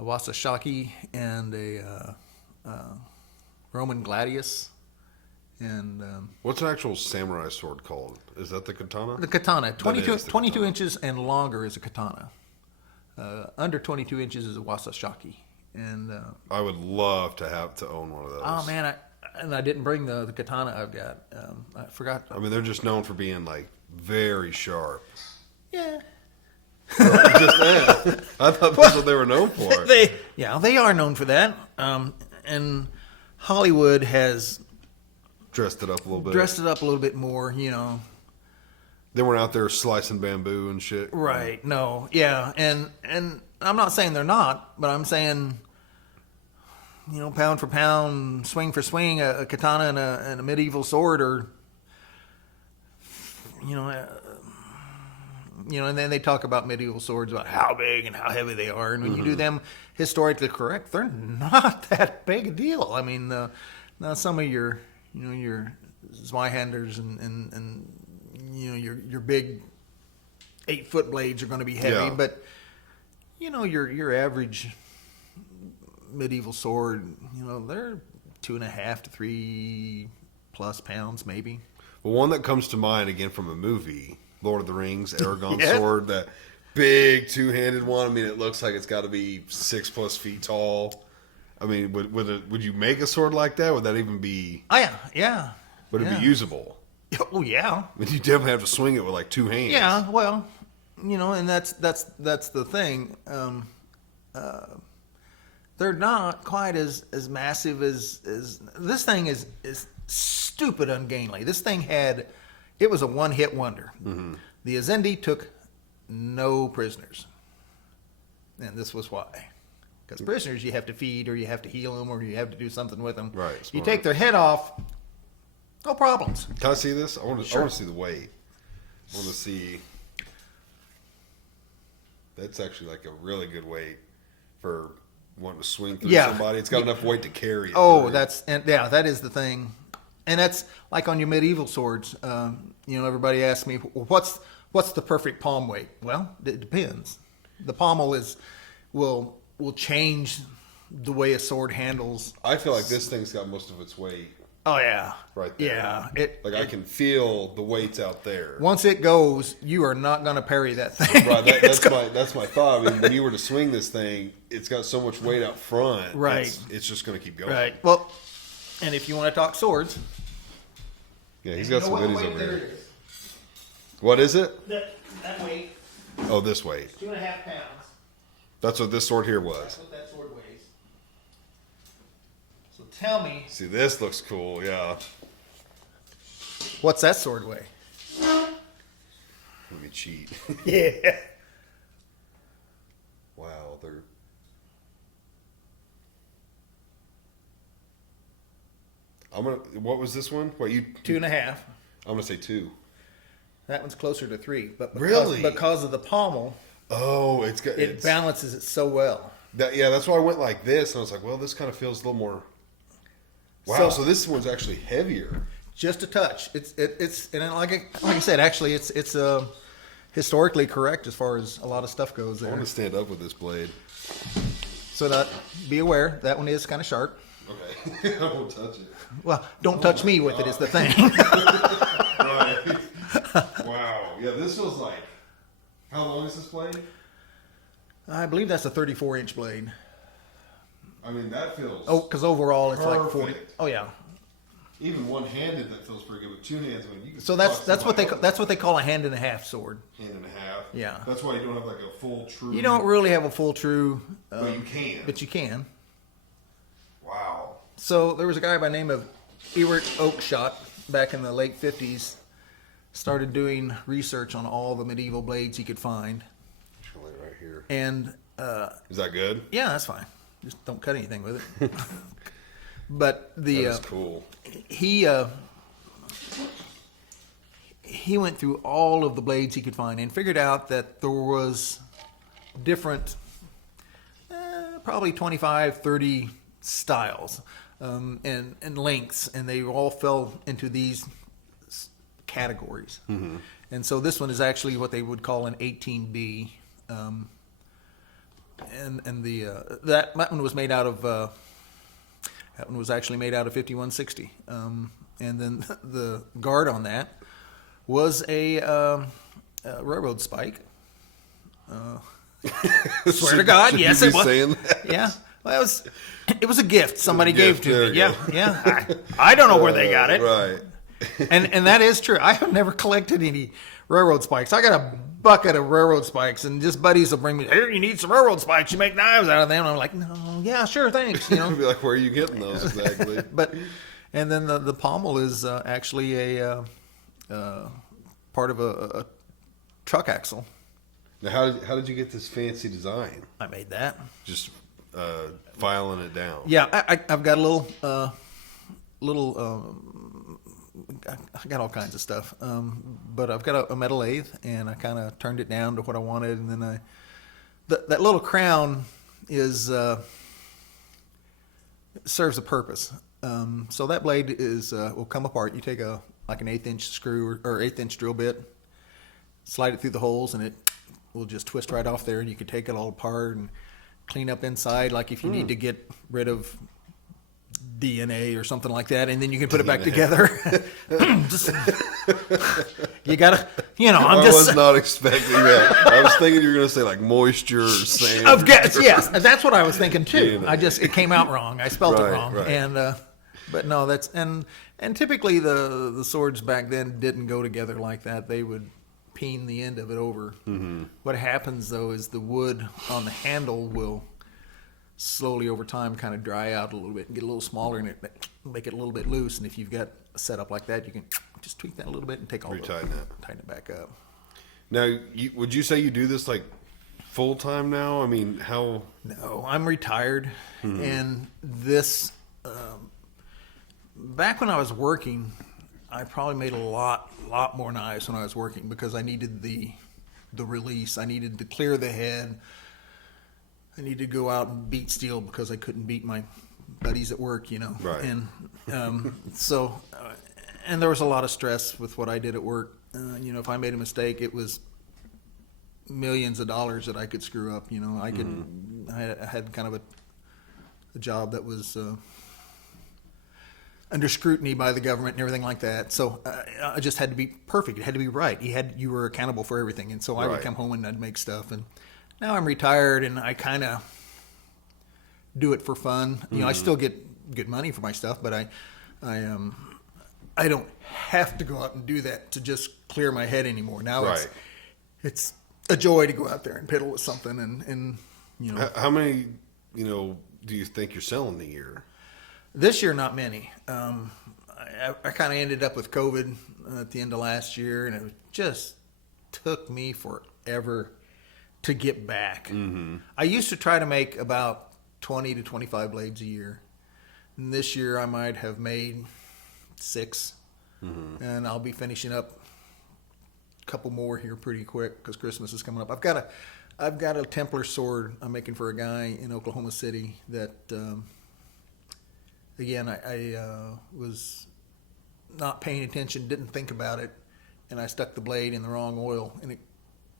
Wasashaki and a Roman gladius. And What's an actual samurai sword called? Is that the katana? the katana, 22, is the 22 katana. inches and longer is a katana. Under 22 inches is a wasashaki. And I would love to own one of those. oh man, I didn't bring the katana I've got. I forgot. I mean, they're just known for being like very sharp. Yeah, I thought that's what they were known for. they are known for that. And Hollywood has Dressed it up a little bit. dressed it up a little bit more, you know. They weren't out there slicing bamboo and shit. Right? No, yeah, and I'm not saying they're not, but I'm saying, you know, pound for pound, swing for swing, a katana and a medieval sword are, you know, and then they talk about medieval swords, about how big and how heavy they are, and when you do them historically correct, they're not that big a deal. I mean, now some of your, you know, your Zweihanders and you know, your big 8-foot blades are going to be heavy, Yeah. but you know, your average medieval sword, you know, they're 2.5 to 3+ pounds, maybe. Well, one that comes to mind again from a movie, Lord of the Rings, Aragorn Yeah. sword, that big two-handed one. I mean, it looks like it's got to be 6+ feet tall. I mean, would you make a sword like that? Would that even be? Oh yeah. Would it be usable? Oh yeah. I mean, you definitely have to swing it with like two hands. Yeah, well, you know, and that's the thing. They're not quite as massive as this thing is stupid ungainly. This thing it was a one-hit wonder. Mm-hmm. The Azendi took no prisoners, and this was why. Because prisoners you have to feed, or you have to heal them, or you have to do something with them. Right, You smart. take their head off, no problems. Can I see this? I want to. Sure. I want to see the weight. I want to see. That's actually like a really good weight for wanting to swing through Yeah. somebody. It's got enough weight to carry it. Oh, through. that is the thing, and that's like on your medieval swords. You know, everybody asks me, well, what's the perfect palm weight? Well, it depends. The pommel will change the way a sword handles. I feel like this thing's got most of its weight Oh yeah, right there. Yeah, I can feel the weights out there. once it goes, you are not going to parry that thing. Right, that's my thought. I mean, when you were to swing this thing, it's got so much weight out front. Right. It's just going to keep going. Right. Well, and if you want to talk swords, Yeah, he's got some what goodies weight over there here. it is? What is it? That weight, Oh, this weight. 2.5 pounds. That's what this sword here That's was. what that sword weighs. So tell me, See, this looks cool. Yeah. what's that sword weigh? Let me cheat. Yeah. Wow, they're. What was this one? What you? 2.5. I'm gonna say 2. That one's closer to 3. But Really? because of the pommel, Oh, it's got. it balances it so well. That's why I went like this, and I was like, well, this kind of feels a little more. Wow, so this one's actually heavier. Just a touch. It's and then like I said, actually, it's historically correct as far as a lot of stuff goes I there. want to stand up with this blade. So that be aware that one is kind of sharp. Okay, I won't touch it. Well, don't touch me with it is the thing. Right. Wow. Yeah, this feels like. How long is this blade? I believe that's a 34-inch blade. I mean, that feels. Oh, because overall it's like 40. Perfect. Oh yeah. Even one-handed, that feels pretty good. With two hands, I mean, you can. So that's toss what they somebody that's what they call a hand and a half sword. over. Hand and a half. Yeah. That's why you don't have like a full true. You don't really have a full true, But you can. but you can. Wow. So there was a guy by the name of Ewart Oakeshott back in the late 50s. Started doing research on all the medieval blades he could find, Actually, right here. and Is that good? yeah, that's fine. Just don't cut anything with it. But the That's cool. he went through all of the blades he could find and figured out that there was different, probably 25, 30 styles and lengths, and they all fell into these categories. And so this one is actually what they would call an 18B. and the that one was made out of that one was actually made out of 5160, and then the guard on that was a railroad spike. Swear to God, Should yes, you it be was. saying that? Yeah, well, it was a gift somebody gave gift, to there me. you Yeah, go. yeah. I don't know where they got it, Right. and that is true. I have never collected any railroad spikes. I got a bucket of railroad spikes, and just buddies will bring me, here, you need some railroad spikes. You make knives out of them. And I'm like, no, yeah, sure, thanks. You know, Be like, where are you getting those exactly? but and then the pommel is actually a part of a truck axle. Now, how did you get this fancy design? I made that. Just filing it down. Yeah, I've got a I got all kinds of stuff, but I've got a metal lathe, and I kind of turned it down to what I wanted, and then that little crown is serves a purpose. So that blade will come apart. You take like an 1/8 screw or 1/8 drill bit, slide it through the holes, and it will just twist right off there, and you can take it all apart and clean up inside, like if you need to get rid of DNA or something like that, and then you can put it back together. You gotta, I was not expecting that. I was thinking you were going to say like moisture or sand. Of gas, yes, that's what I was thinking too. DNA. It came out wrong. I spelled it Right, wrong, right. and but no, that's and typically the swords back then didn't go together like that. They would peen the end of it over. Mm-hmm. What happens though is the wood on the handle will slowly over time kind of dry out a little bit and get a little smaller, and make it a little bit loose. And if you've got a setup like that, you can just tweak that a little bit and take all Retighten that. tighten it back up. Now, would you say you do this like full time now? I mean, how? No, I'm retired, and this back when I was working, I probably made a lot more knives when I was working because I needed the release. I needed to clear the head. I needed to go out and beat steel because I couldn't beat my buddies at work, Right. And so, and there was a lot of stress with what I did at work. If I made a mistake, it was millions of dollars that I could screw up. I had kind of a job that was under scrutiny by the government and everything like that. So I just had to be perfect. It had to be right. You were accountable for everything. And so I would Right. come home and I'd make stuff. And now I'm retired and I kind of do it for fun. I still get good money for my stuff, but I don't have to go out and do that to just clear my head anymore. Now Right. it's a joy to go out there and piddle with something and How many, do you think you're selling a year? This year, not many. I kind of ended up with COVID at the end of last year, and it just took me forever to get back. Mm-hmm. I used to try to make about 20 to 25 blades a year. And this year, I might have made 6, and I'll be finishing up a couple more here pretty quick because Christmas is coming up. I've got a Templar sword I'm making for a guy in Oklahoma City that. Again, I was not paying attention, didn't think about it, and I stuck the blade in the wrong oil, and it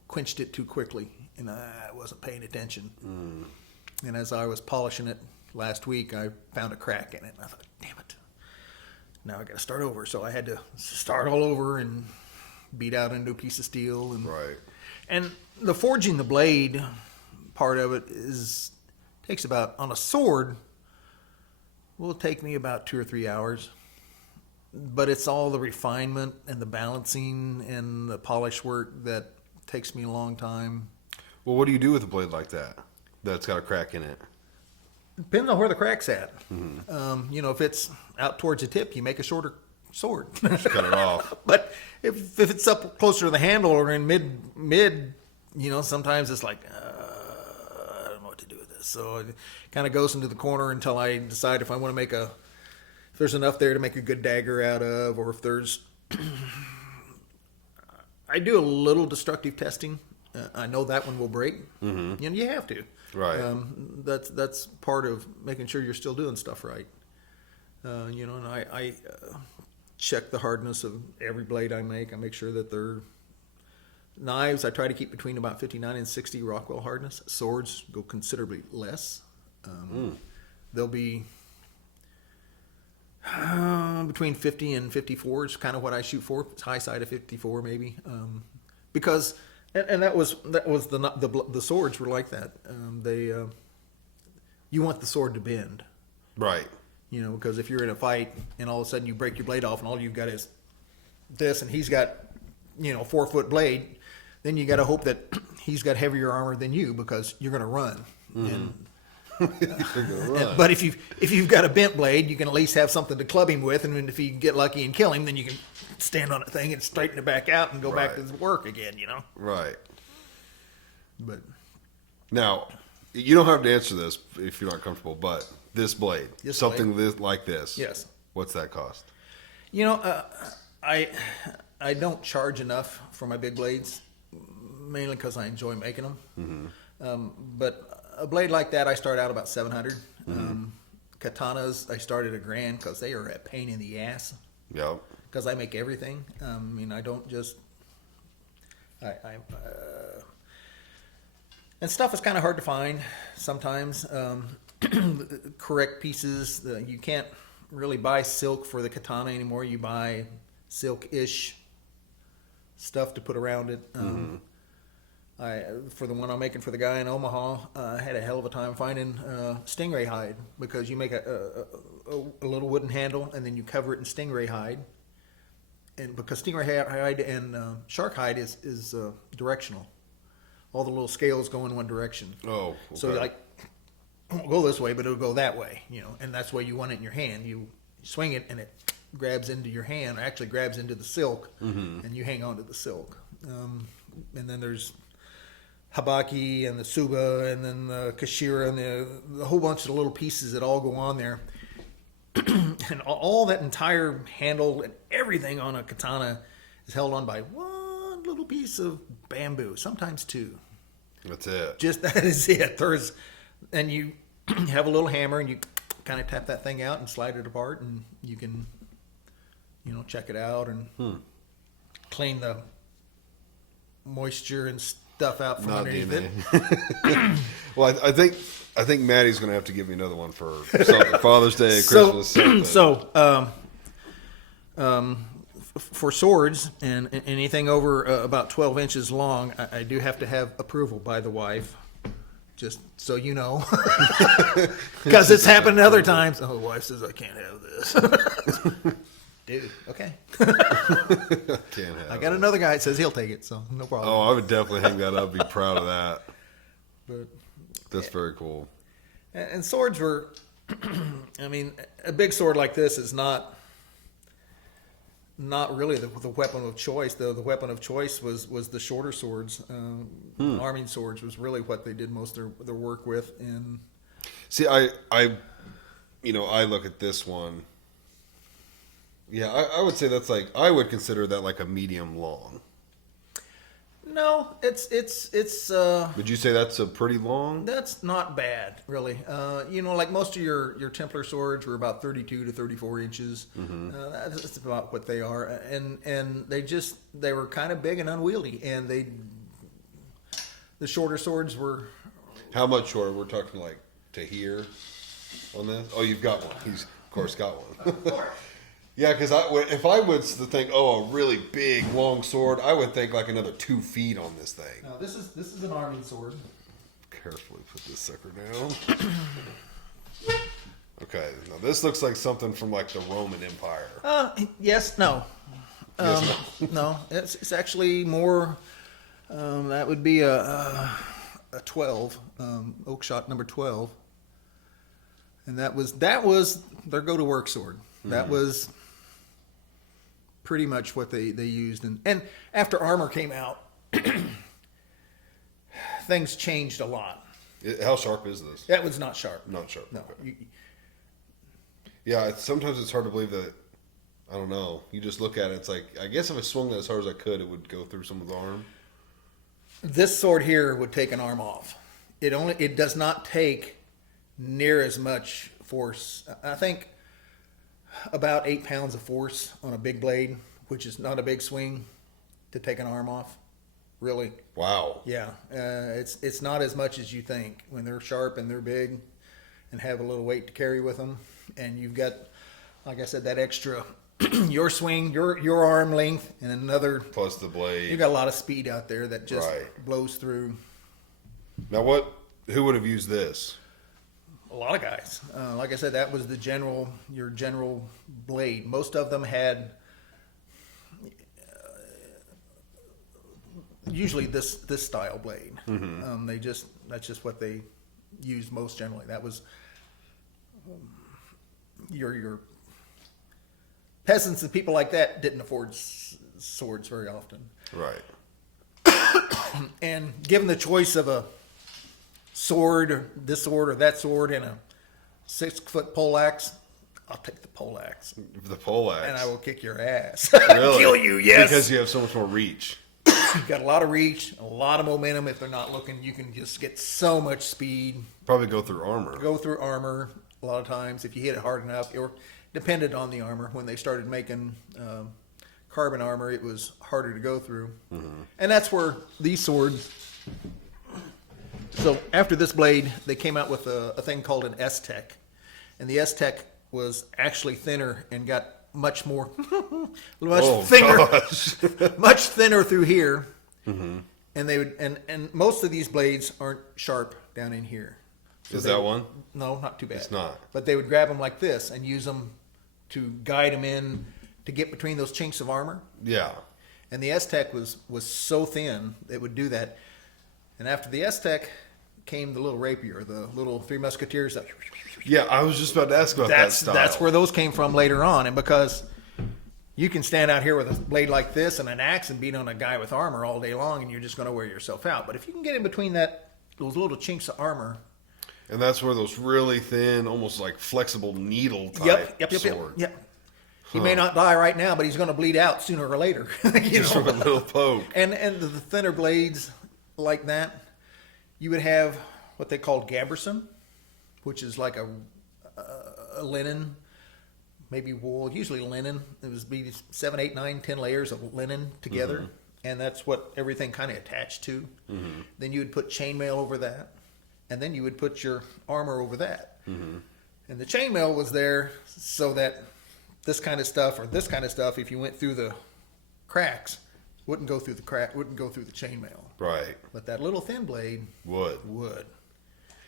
quenched it too quickly, and I wasn't paying attention. And as I was polishing it last week, I found a crack in it, and I thought, damn it, now I got to start over. So I had to start all over and beat out into a piece of steel. Right. And the forging the blade part of it takes about, on a sword, will take me about 2 or 3 hours, but it's all the refinement and the balancing and the polish work that takes me a long time. Well, what do you do with a blade like that that's got a crack in it? Depends on where the crack's at. If it's out towards the tip, you make a shorter sword. Just cut it off. But if it's up closer to the handle or in mid, sometimes it's like, I don't know what to do with this. So it kind of goes into the corner until I decide if I want to if there's enough there to make a good dagger out of, or if there's, I do a little destructive testing. I know that one will break. Mm-hmm. You have to. Right. That's part of making sure you're still doing stuff right. And I check the hardness of every blade I make. I make sure that Knives, I try to keep between about 59 and 60 Rockwell hardness. Swords go considerably less. They'll be between 50 and 54 is kind of what I shoot for. It's high side of 54 maybe, because and that was the swords were like that. You want the sword to bend, Right. you know, because if you're in a fight and all of a sudden you break your blade off and all you've got is this, and he's got 4-foot blade, then you got to hope that he's got heavier armor than you because you're going to run. And, You're gonna run. but if you've got a bent blade, you can at least have something to club him with, and then if you get lucky and kill him, then you can stand on that thing and straighten it back out and go back to Right. work again. You know. Right. But Now, you don't have to answer this if you're not comfortable, but this blade, This something like this. Yes. What's that cost? I don't charge enough for my big blades, mainly because I enjoy making them. But a blade like that, I start out about 700. Katanas, I started $1,000 because they are a pain in the ass. Yep. Because I make everything. I don't just. And stuff is kind of hard to find sometimes. Correct pieces. You can't really buy silk for the katana anymore. You buy silk-ish stuff to put around it. For the one I'm making for the guy in Omaha, I had a hell of a time finding stingray hide, because you make a little wooden handle and then you cover it in stingray hide. And because stingray hide and shark hide is directional, all the little scales go in one direction. Oh, okay. So it won't go this way, but it'll go that way, and that's why you want it in your hand. You swing it and it grabs into your hand, or actually grabs into the silk, and you hang on to the silk. And then there's habaki and the suba and then the kashira and the whole bunch of little pieces that all go on there. And all that entire handle and everything on a katana is held on by one little piece of bamboo, sometimes two. That's it. Just that is it. And you have a little hammer and you kind of tap that thing out and slide it apart, and you can, check it out and clean the moisture and stuff out from Not underneath DNA. it. Well, I think Maddie's going to have to give me another one for something. Father's Day, Christmas. Something. For swords and anything over about 12 inches long, I do have to have approval by the wife, just so you know, because it's happened other times. Oh, the wife says I can't have this. Dude, okay. Can't have I got another guy that says he'll take it, so no problem. Oh, I would definitely hang that up. Be proud of that. But That's very cool. and swords were, a big sword like this is not really the weapon of choice. The weapon of choice was the shorter swords. Arming swords was really what they did most of their work with. And See, I look at this one. Yeah, I would say that's I would consider that like a medium long. no, it's Would you say that's a pretty long? that's not bad, really. Like most of your Templar swords were about 32 to 34 inches. That's about what they are, and they were kind of big and unwieldy, and the shorter swords were. How much shorter? We're talking like to here on this? Oh, you've got one. He's, of course, got one. Yeah, because if I was to think, a really big, long sword, I would think like another 2 feet on this thing. Now, this is an arming sword. Carefully put this sucker down. Okay, now this looks like something from like the Roman Empire. Yes, no. Yes, No, it's actually more. That would be a 12, oak shot number 12, and that was their go to work sword. That was pretty much what they used, and after armor came out, things changed a lot. How sharp is this? That was not sharp. Not sharp. No. Okay. Yeah, sometimes it's hard to believe that. I don't know. You just look at it. It's like, I guess if I swung that as hard as I could, it would go through someone's arm. This sword here would take an arm off. It does not take near as much force. I think about 8 pounds of force on a big blade, which is not a big swing, to take an arm off. really. Wow. Yeah, it's not as much as you think when they're sharp and they're big, and have a little weight to carry with them, and you've got, like I said, that extra your swing, your arm length, and another. Plus the blade. You got a lot of speed out there that just Right. blows through. Now, who would have used this? A lot of guys. Like I said, that was your general blade. Most of them had usually this style blade. Mm-hmm. That's just what they used most generally. That was your peasants and people like that didn't afford swords very often. Right. And given the choice of a sword, or this sword or that sword, and a 6-foot poleaxe, I'll take the poleaxe, The poleaxe. and I will kick your ass. Really? Kill you, yes. Because you have so much more reach. You've got a lot of reach, a lot of momentum. If they're not looking, you can just get so much speed. Probably go through armor. Go through armor a lot of times if you hit it hard enough, or depended on the armor. When they started making carbon armor, it was harder to go through, and that's where these swords. So after this blade, they came out with a thing called an S-Tech, and the S-Tech was actually thinner and got much more, much thinner, Gosh. much thinner through here. And they would, and most of these blades aren't sharp down in here. So Is they that would- one? No, not too bad. It's not. But they would grab them like this and use them to guide them in to get between those chinks of armor. Yeah. And the S-Tech was so thin it would do that. And after the S-Tech came the little rapier, the little Three Musketeers. Yeah, I was just about to ask about that style. That's where those came from later on. And because you can stand out here with a blade like this and an axe and beat on a guy with armor all day long, and you're just going to wear yourself out. But if you can get in between those little chinks of armor. And that's where those really thin, almost like flexible needle type Yep. sword. He may not die right now, but he's going to bleed out sooner or later. Just from a little poke. And the thinner blades like that, you would have what they called gaberson, which is like a linen, maybe wool, usually linen. It was be 7, 8, 9, 10 layers of linen together, and that's what everything kind of attached to. Then you would put chainmail over that, and then you would put your armor over that. And the chainmail was there so that this kind of stuff, if you went through the cracks, wouldn't go through the chainmail. Right. But that little thin blade Would.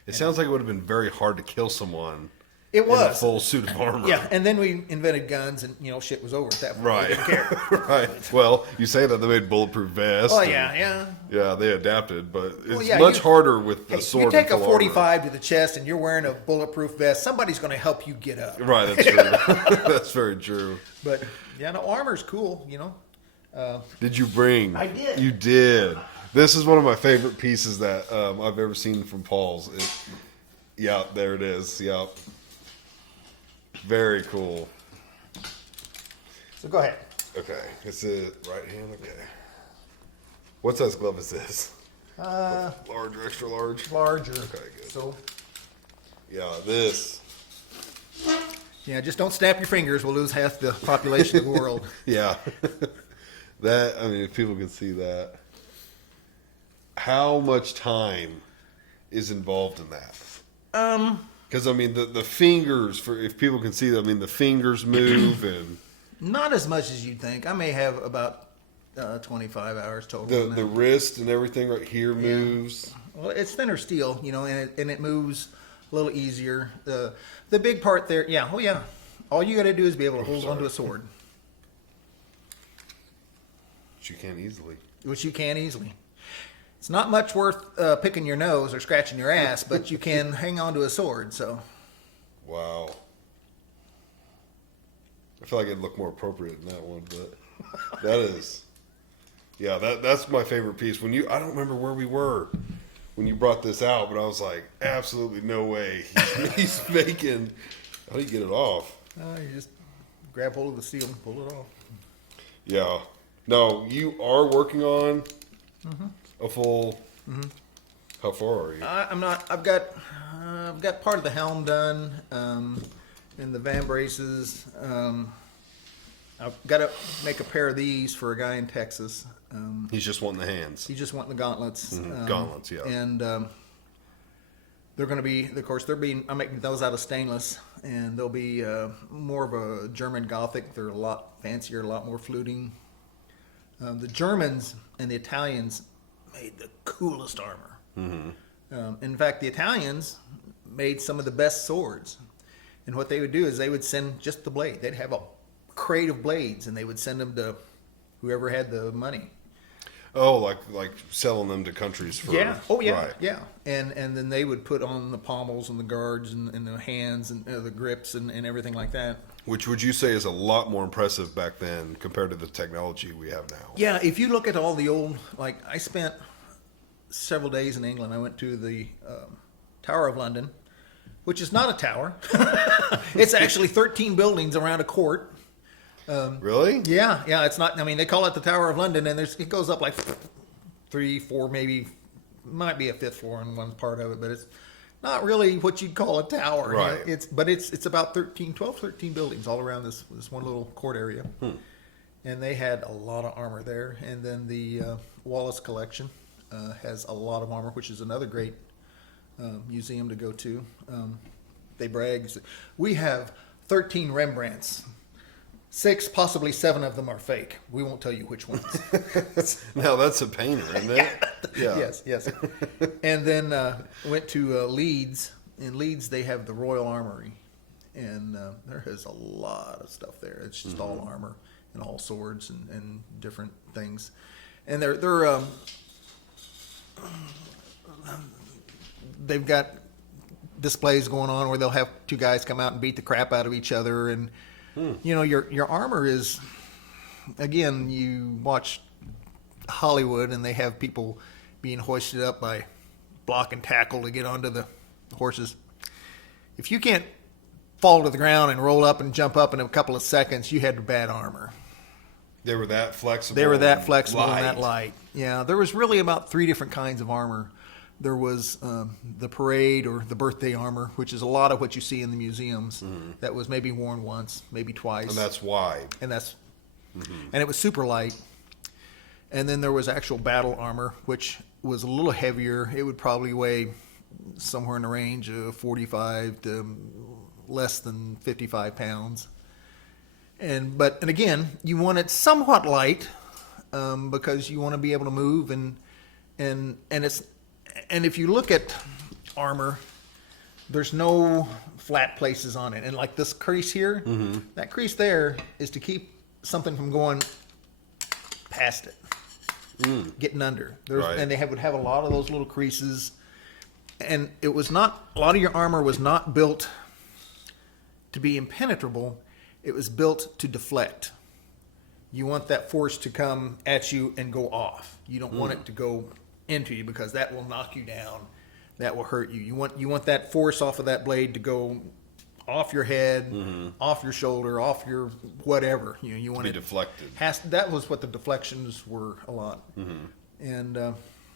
It sounds like it would have been very hard to kill someone It in a was. full suit of armor. Yeah, and then we invented guns, and shit was over at that point. Right. We didn't care. Right. Well, you say that they made bulletproof vests. Oh and- yeah. Yeah, they adapted, but it's yeah, much you- harder with Hey, the sword. you take a and full armor. 45 to the chest, and you're wearing a bulletproof vest. Somebody's going to help you get up. Right, that's true. That's very true. But yeah, no, armor's cool. Did you bring? I did. You did. This is one of my favorite pieces that I've ever seen from Paul's. Yeah, there it is. Yep. Very cool. So go ahead. Okay, it's a right hand. Okay. What size glove is this? Large or extra large? Larger. Okay, good. So Yeah, this. yeah, just don't snap your fingers. We'll lose half the population of the world. Yeah. That, I mean, if people can see that. How much time is involved in that? Because, I mean, the fingers, if people can see that, I mean, the fingers move and Not as much as you'd think. I may have about 25 hours total. on the that. wrist and everything right here moves. Well, it's thinner steel, and it moves a little easier. The big part there, yeah. All you got to do is be able to hold onto a sword, Which you can't easily. which you can easily. It's not much worth picking your nose or scratching your ass, but you can hang onto a sword. So Wow. I feel like it'd look more appropriate in that one, but that is, yeah, that's my favorite piece. I don't remember where we were when you brought this out, but I was like, absolutely no way. He's making, how do you get it off? you just grab hold of the steel and pull it off. Yeah. No, you are working on a full, how far are you? I'm not. I've got part of the helm done, and the van braces. I've got to make a pair of these for a guy in Texas. He's just wanting the hands. He just wanting the gauntlets. Gauntlets, yeah. And they're going to be, of course, I'm making those out of stainless, and they'll be more of a German Gothic. They're a lot fancier, a lot more fluting. The Germans and the Italians made the coolest armor. In fact, the Italians made some of the best swords. And what they would do is they would send just the blade. They'd have a crate of blades, and they would send them to whoever had the money. Oh, like selling them to countries for right. Yeah. And then they would put on the pommels and the guards and the hands and the grips and everything like that. Which would you say is a lot more impressive back then compared to the technology we have now? Yeah, if you look at all the old, like I spent several days in England. I went to the Tower of London, which is not a tower. It's actually 13 buildings around a court. Really? Yeah. It's not. I mean, they call it the Tower of London, and it goes up like 3, 4, maybe might be a 5th floor in one part of it, but it's not really what you'd call a tower. Right. It's about 13 buildings all around this one little court area, and they had a lot of armor there. And then the Wallace Collection has a lot of armor, which is another great museum to go to. They brag. We have 13 Rembrandts. 6, possibly 7 of them are fake. We won't tell you which ones. Now that's a painter, isn't it? Yeah. Yes. And then went to Leeds. In Leeds, they have the Royal Armory, and there is a lot of stuff there. It's just all armor and all swords and different things. And they've got displays going on where they'll have 2 guys come out and beat the crap out of each other. And you know, your armor is, again, you watch Hollywood and they have people being hoisted up by block and tackle to get onto the horses. If you can't fall to the ground and roll up and jump up in a couple of seconds, you had bad armor. They were that flexible. They were that flexible and that light. Yeah, there was really about 3 different kinds of armor. There was the parade or the birthday armor, which is a lot of what you see in the museums. That was maybe worn once, maybe twice. And that's wide. And it was super light. And then there was actual battle armor, which was a little heavier. It would probably weigh somewhere in the range of 45 to less than 55 pounds. And again, you want it somewhat light because you want to be able to move and if you look at armor, there's no flat places on it. And like this crease here, that crease there is to keep something from going past it, getting under. Right. And they would have a lot of those little creases. And it was not, a lot of your armor was not built to be impenetrable. It was built to deflect. You want that force to come at you and go off. You don't want it to go into you because that will knock you down. That will hurt you. You want that force off of that blade to go off your head, off your shoulder, off your whatever. You want to it be deflected. That was what the deflections were a lot. And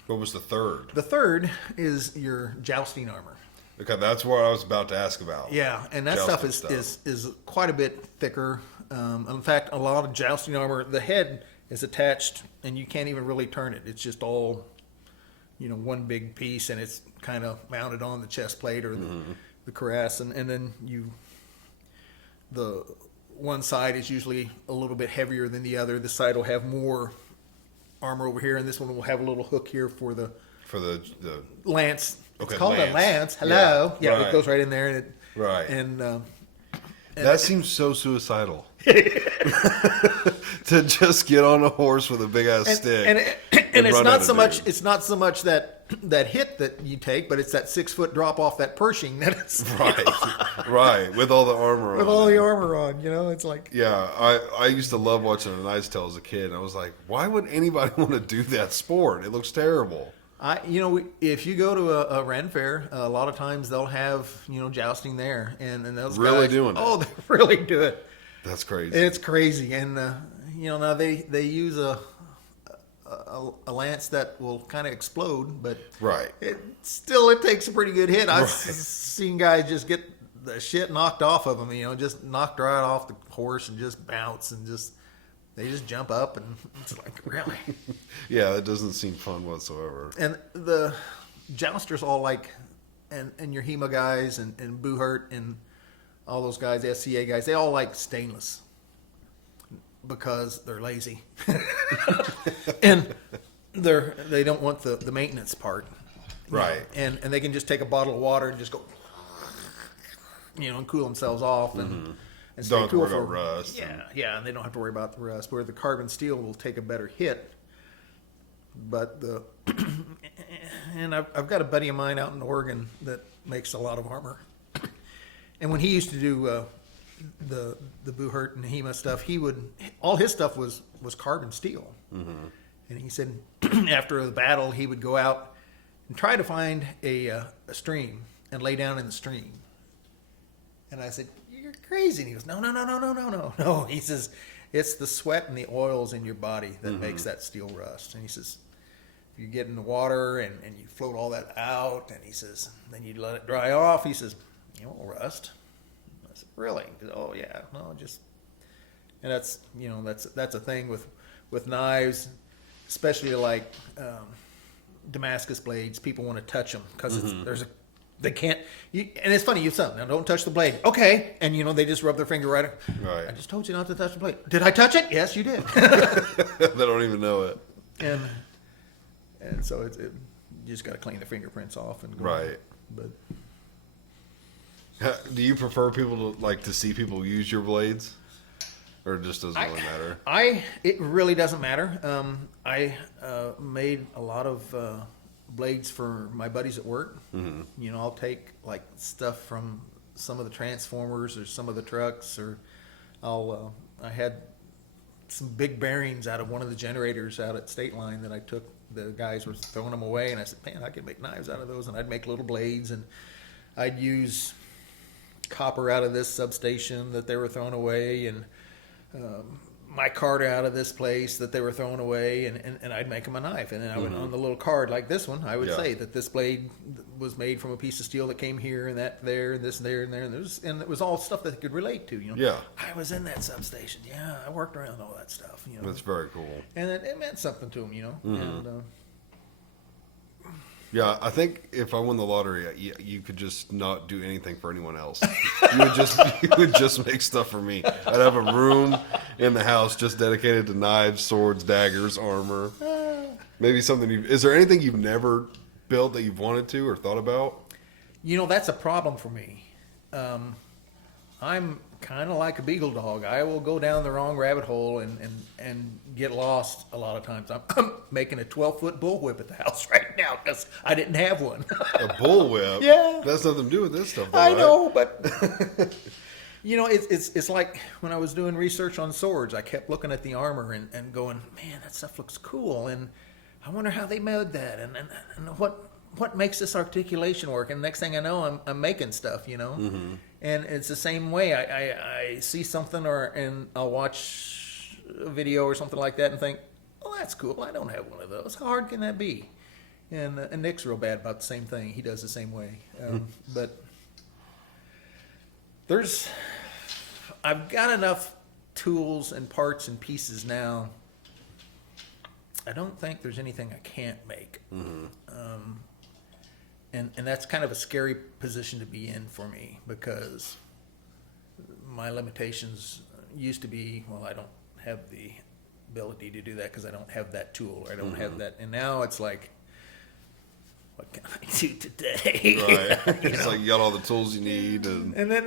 what was the third? The third is your jousting armor. Okay, that's what I was about to ask about. Yeah, and that stuff is quite a bit thicker. In fact, a lot of jousting armor, the head is attached, and you can't even really turn it. It's just all, one big piece, and it's kind of mounted on the chest plate or the cuirass, and then the one side is usually a little bit heavier than the other. The side will have more armor over here, and this one will have a little hook here for the lance. Okay, it's called a lance. Hello. Yeah, right. It goes right in there. And right. And that seems so suicidal. To just get on a horse with a big ass stick. And it's not so much. It's not so much that hit that you take, but it's that 6 foot drop off that Pershing that it's right with all the armor on. With all the armor on, it's like I used to love watching A Knight's Tale as a kid. And I was like, why would anybody want to do that sport? It looks terrible. If you go to a Ren fair, a lot of times they'll have jousting there, and those really guys, doing it. Oh, they really do it. That's crazy. It's crazy, and now they use a lance that will kind of explode, but right. It takes a pretty good hit. I've seen guys just get the shit knocked off of them. Just knocked right off the horse and just bounce and they just jump up and it's like really. Yeah, that doesn't seem fun whatsoever. And the jousters all like, and your HEMA guys and Buhert and all those guys, the SCA guys, they all like stainless because they're lazy and they don't want the maintenance part. Right. And they can just take a bottle of water and just go, and cool themselves off and stay Don't have to cool worry for about rust. Yeah, and they don't have to worry about the rust. Where the carbon steel will take a better hit. But and I've got a buddy of mine out in Oregon that makes a lot of armor. And when he used to do the Buhert and HEMA stuff, all his stuff was carbon steel. And he said after the battle he would go out and try to find a stream and lay down in the stream. And I said, "You're crazy." And he goes, No. He says, "It's the sweat and the oils in your body that makes that steel rust." And he says, "If you get in the water and you float all that out," and he says, "then you let it dry off," he says, "You won't rust." I said, "Really?" He goes, "Oh yeah, no, just." And that's that's a thing with knives, especially like Damascus blades. People want to touch them because they can't. And it's funny. You said, "Now don't touch the blade." Okay, and they just rub their finger right. Right. I just told you not to touch the blade. Did I touch it? Yes, you did. They don't even know it. And so you just got to clean the fingerprints off and go. Right. But Do you prefer people to see people use your blades, or it just doesn't really matter? It really doesn't matter. I made a lot of blades for my buddies at work. I'll take like stuff from some of the transformers or some of the trucks, or I had some big bearings out of one of the generators out at State Line that I took. The guys were throwing them away, and I said, "Man, I could make knives out of those." And I'd make little blades, and I'd use copper out of this substation that they were throwing away, and my card out of this place that they were throwing away, and I'd make them a knife. And then I would, on the little card like this one, I would say that this blade was made from a piece of steel that came here and that there and this and there and there, and it was all stuff that they could relate to. Yeah. I was in that substation. Yeah, I worked around all that stuff. That's very cool. And it meant something to them. And Yeah, I think if I won the lottery, you could just not do anything for anyone else. You would just make stuff for me. I'd have a room in the house just dedicated to knives, swords, daggers, armor. Maybe something. Is there anything you've never built that you've wanted to or thought about? That's a problem for me. I'm kind of like a beagle dog. I will go down the wrong rabbit hole and get lost a lot of times. I'm making a 12-foot bullwhip at the house right now because I didn't have one. A bullwhip? Yeah. That's nothing to do with this stuff, though, I right? know, but it's like when I was doing research on swords, I kept looking at the armor and going, "Man, that stuff looks cool, and I wonder how they made that, and what makes this articulation work?" And next thing I know, I'm making stuff, And it's the same way. I see something and I'll watch a video or something like that and think, "Oh, that's cool. I don't have one of those. How hard can that be?" And Nick's real bad about the same thing. He does the same way. But I've got enough tools and parts and pieces now. I don't think there's anything I can't make. And that's kind of a scary position to be in for me because my limitations used to be, well, I don't have the ability to do that because I don't have that tool or I don't have that. And now it's like, what can I do today? Right. It's like you got all the tools you need, and then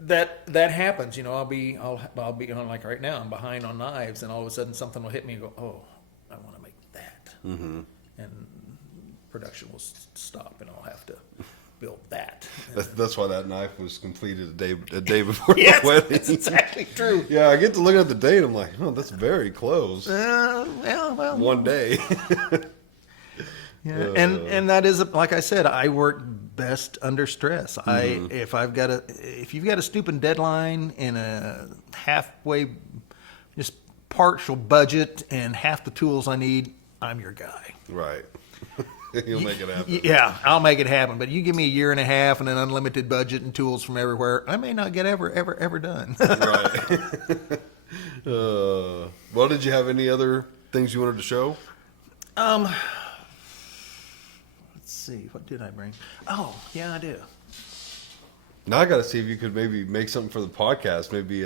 that happens. I'll be on, like right now, I'm behind on knives, and all of a sudden something will hit me and go, "Oh, I want to make that," and production will stop, and I'll have to build that. that's why that knife was completed a day before Yes, the wedding. that's exactly true. Yeah, I get to look at the date. I'm like, "Oh, that's very close." Well, One day. yeah, and that is, like I said, I work best under stress. If you've got a stupid deadline and a halfway, just partial budget and half the tools I need, I'm your guy. Right. You'll make it happen. Yeah, I'll make it happen. But you give me a year and a half and an unlimited budget and tools from everywhere, I may not get ever done. Right. Well, did you have any other things you wanted to show? Let's see, what did I bring? Oh, yeah, I do. Now I got to see if you could maybe make something for the podcast. Maybe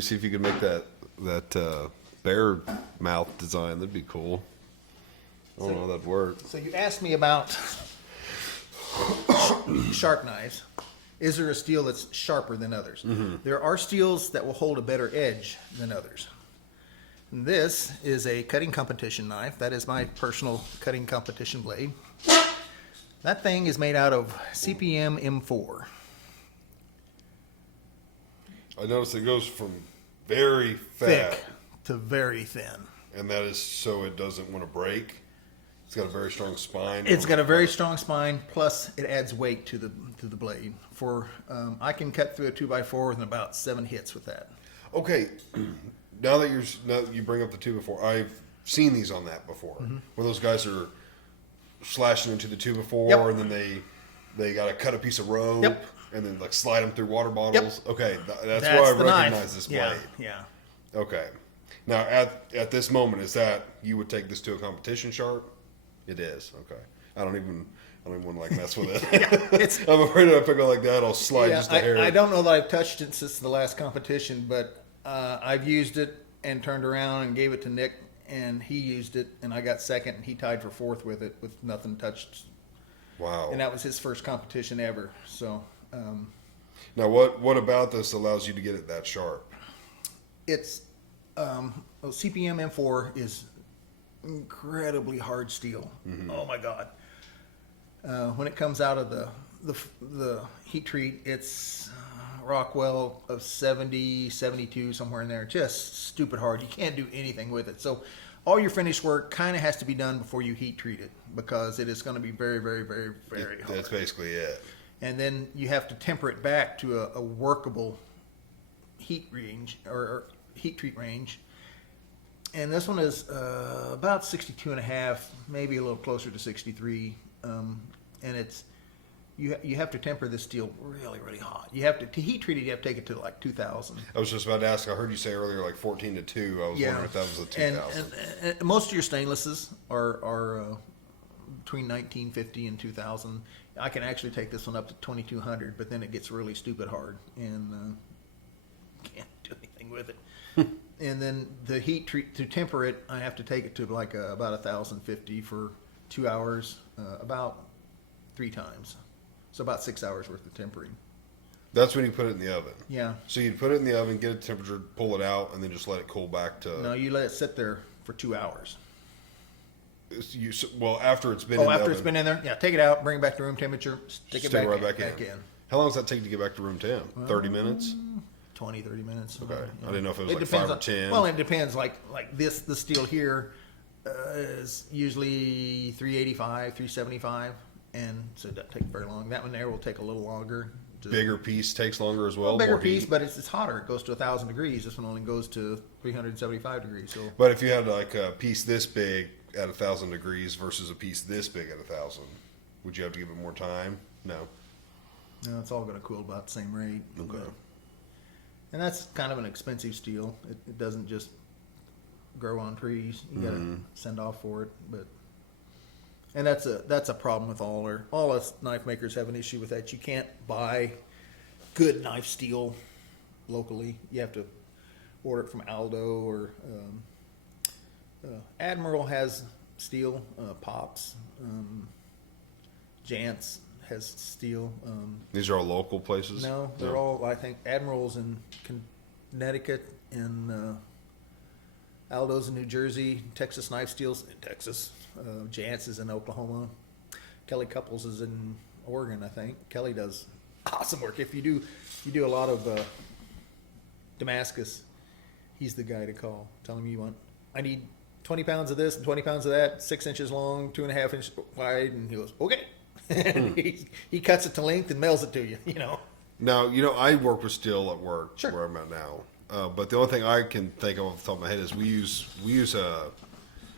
see if you could make that bear mouth design. That'd be cool. I don't know how that'd work. So you asked me about sharp knives. Is there a steel that's sharper than others? Mm-hmm. There are steels that will hold a better edge than others. And this is a cutting competition knife. That is my personal cutting competition blade. That thing is made out of CPM M4. I noticed it goes from very fat Thick to very thin. and that is so it doesn't want to break. It's got a very strong spine. It's got a very strong spine, plus it adds weight to the blade. I can cut through a 2x4 within about 7 hits with that. Okay, now that you bring up the 2x4, I've seen these on that before, where those guys are slashing into the 2x4, Yep. and then they got to cut a piece of rope, Yep. and then like slide them through water bottles. Yep. Okay, that's why I the knife. recognize this blade. Yeah. Okay, now at this moment, is that you would take this to a competition sharp? It is. Okay, I don't even want to like mess with it. I'm afraid if I pick it like that, I'll slide just a hair. I don't know that I've touched it since the last competition, but I've used it and turned around and gave it to Nick, and he used it, and I got second, and he tied for fourth with it with nothing touched. Wow. And that was his first competition ever. So Now, what about this allows you to get it that sharp? it's CPM M4 is incredibly hard steel. Mm-hmm. Oh my God! When it comes out of the heat treat, it's Rockwell of 70, 72, somewhere in there. Just stupid hard. You can't do anything with it. So all your finish work kind of has to be done before you heat treat it, because it is going to be very, very, very, very hard. That's basically it. And then you have to temper it back to a workable heat range or heat treat range. And this one is about 62 and a half, maybe a little closer to 63. And it's you have to temper this steel really, really hot. You have to heat treat it. You have to take it to like 2,000. I was just about to ask. I heard you say earlier like 14 to 2. I was wondering if that was a 2,000. And most of your stainlesses are between 1950 and 2,000. I can actually take this one up to 2,200, but then it gets really stupid hard and can't do anything with it. And then the heat treat to temper it, I have to take it to like about 1,050 for 2 hours, about 3 times. So about 6 hours worth of tempering. That's when you put it in the oven. Yeah. So you'd put it in the oven, get a temperature, pull it out, and then just let it cool back to. No, you let it sit there for 2 hours. After it's been in the oven. After it's been in there, yeah, take it out, bring it back to room temperature, stick it back, right back in. How long does that take to get back to room temp? 30 minutes? 20, 30 minutes. Okay. Yeah. I didn't know if it was like depends 5 or 10. Well, it depends. Like the steel here is usually 385, 375, and so it doesn't take very long. That one there will take a little longer. Bigger piece takes longer as well. Bigger more piece, heat. but it's hotter. It goes to 1,000 degrees. This one only goes to 375 degrees. So, But if you had like a piece this big at 1,000 degrees versus a piece this big at 1,000, would you have to give it more time? No. no, it's all going to cool about the same rate. Okay. And that's kind of an expensive steel. It doesn't just grow on trees. You got to send off for it. And that's a problem with all us knife makers have an issue with that. You can't buy good knife steel locally. You have to order it from Aldo or Admiral has steel. Pops, Jantz has steel. These are all local places? No, they're all, I think, Admiral's in Connecticut, and Aldo's in New Jersey, Texas Knife Steel's in Texas, Jantz is in Oklahoma, Kelly Couples is in Oregon, I think. Kelly does awesome work. If you do a lot of Damascus, he's the guy to call. Tell him I need 20 pounds of this and 20 pounds of that, 6 inches long, 2.5 inches wide, and he goes, okay. And he cuts it to length and mails it to you, Now, I work with steel at work Sure. where I'm at now. But the only thing I can think of off the top of my head is we use a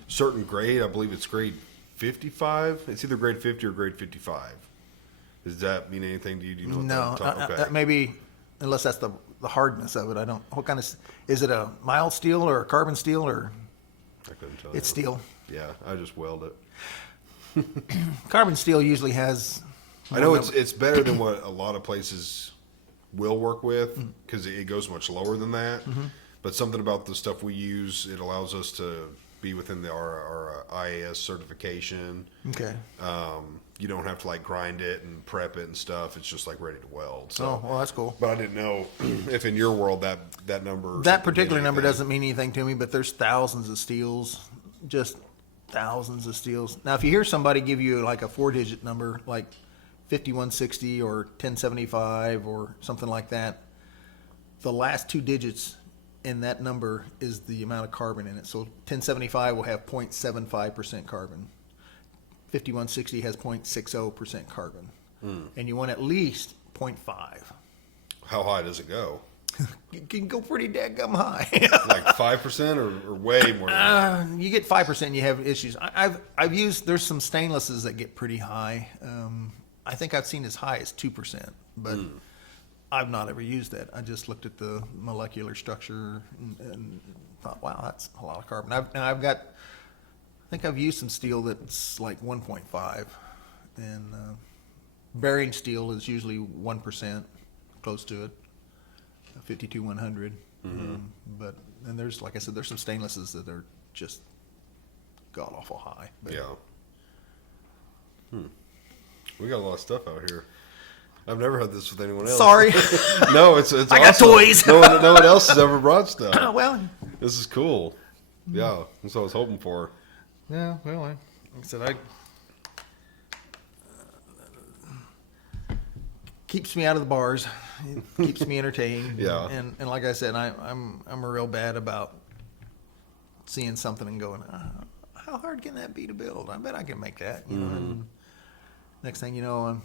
certain grade. I believe it's grade 55. It's either grade 50 or grade 55. Does that mean anything to you? Do you know what No, okay. maybe unless that's the hardness of it. I don't. What kind of is it? A mild steel or a carbon steel or? I couldn't tell It's you. steel. Yeah, I just weld it. Carbon steel usually has. I know it's better than what a lot of places will work with because it goes much lower than that. But something about the stuff we use, it allows us to be within our IAS certification. Okay. You don't have to like grind it and prep it and stuff. It's just like ready to weld. So, Oh, well, that's cool. but I didn't know if in your world that number That particular number anything. doesn't mean anything to me, but there's thousands of steels, just thousands of steels. Now, if you hear somebody give you like a 4-digit number, like 5160 or 1075 or something like that, the last 2 digits in that number is the amount of carbon in it. So 1075 will have 0.75% carbon. 5160 has 0.60% carbon. And you want at least 0.5. How high does it go? You can go pretty daggum high. Like 5% or way more than that? You get 5%, you have issues. I've used, there's some stainlesses that get pretty high. I think I've seen as high as 2%, but I've not ever used that. I just looked at the molecular structure and thought, wow, that's a lot of carbon. I think I've used some steel that's like 1.5, and bearing steel is usually 1%, close to it, 52-100. But and there's, like I said, there's some stainlesses that are just god awful high. But Yeah. We got a lot of stuff out here. I've never had this with anyone else. Sorry. No, it's I got awesome. toys. No one else has ever brought stuff. Well, This is cool. Yeah, that's what I was hoping for. yeah, well, like I said, keeps me out of the bars. It keeps me entertained. Yeah. And like I said, I'm real bad about seeing something and going, how hard can that be to build? I bet I can make that. You know. And next thing you know,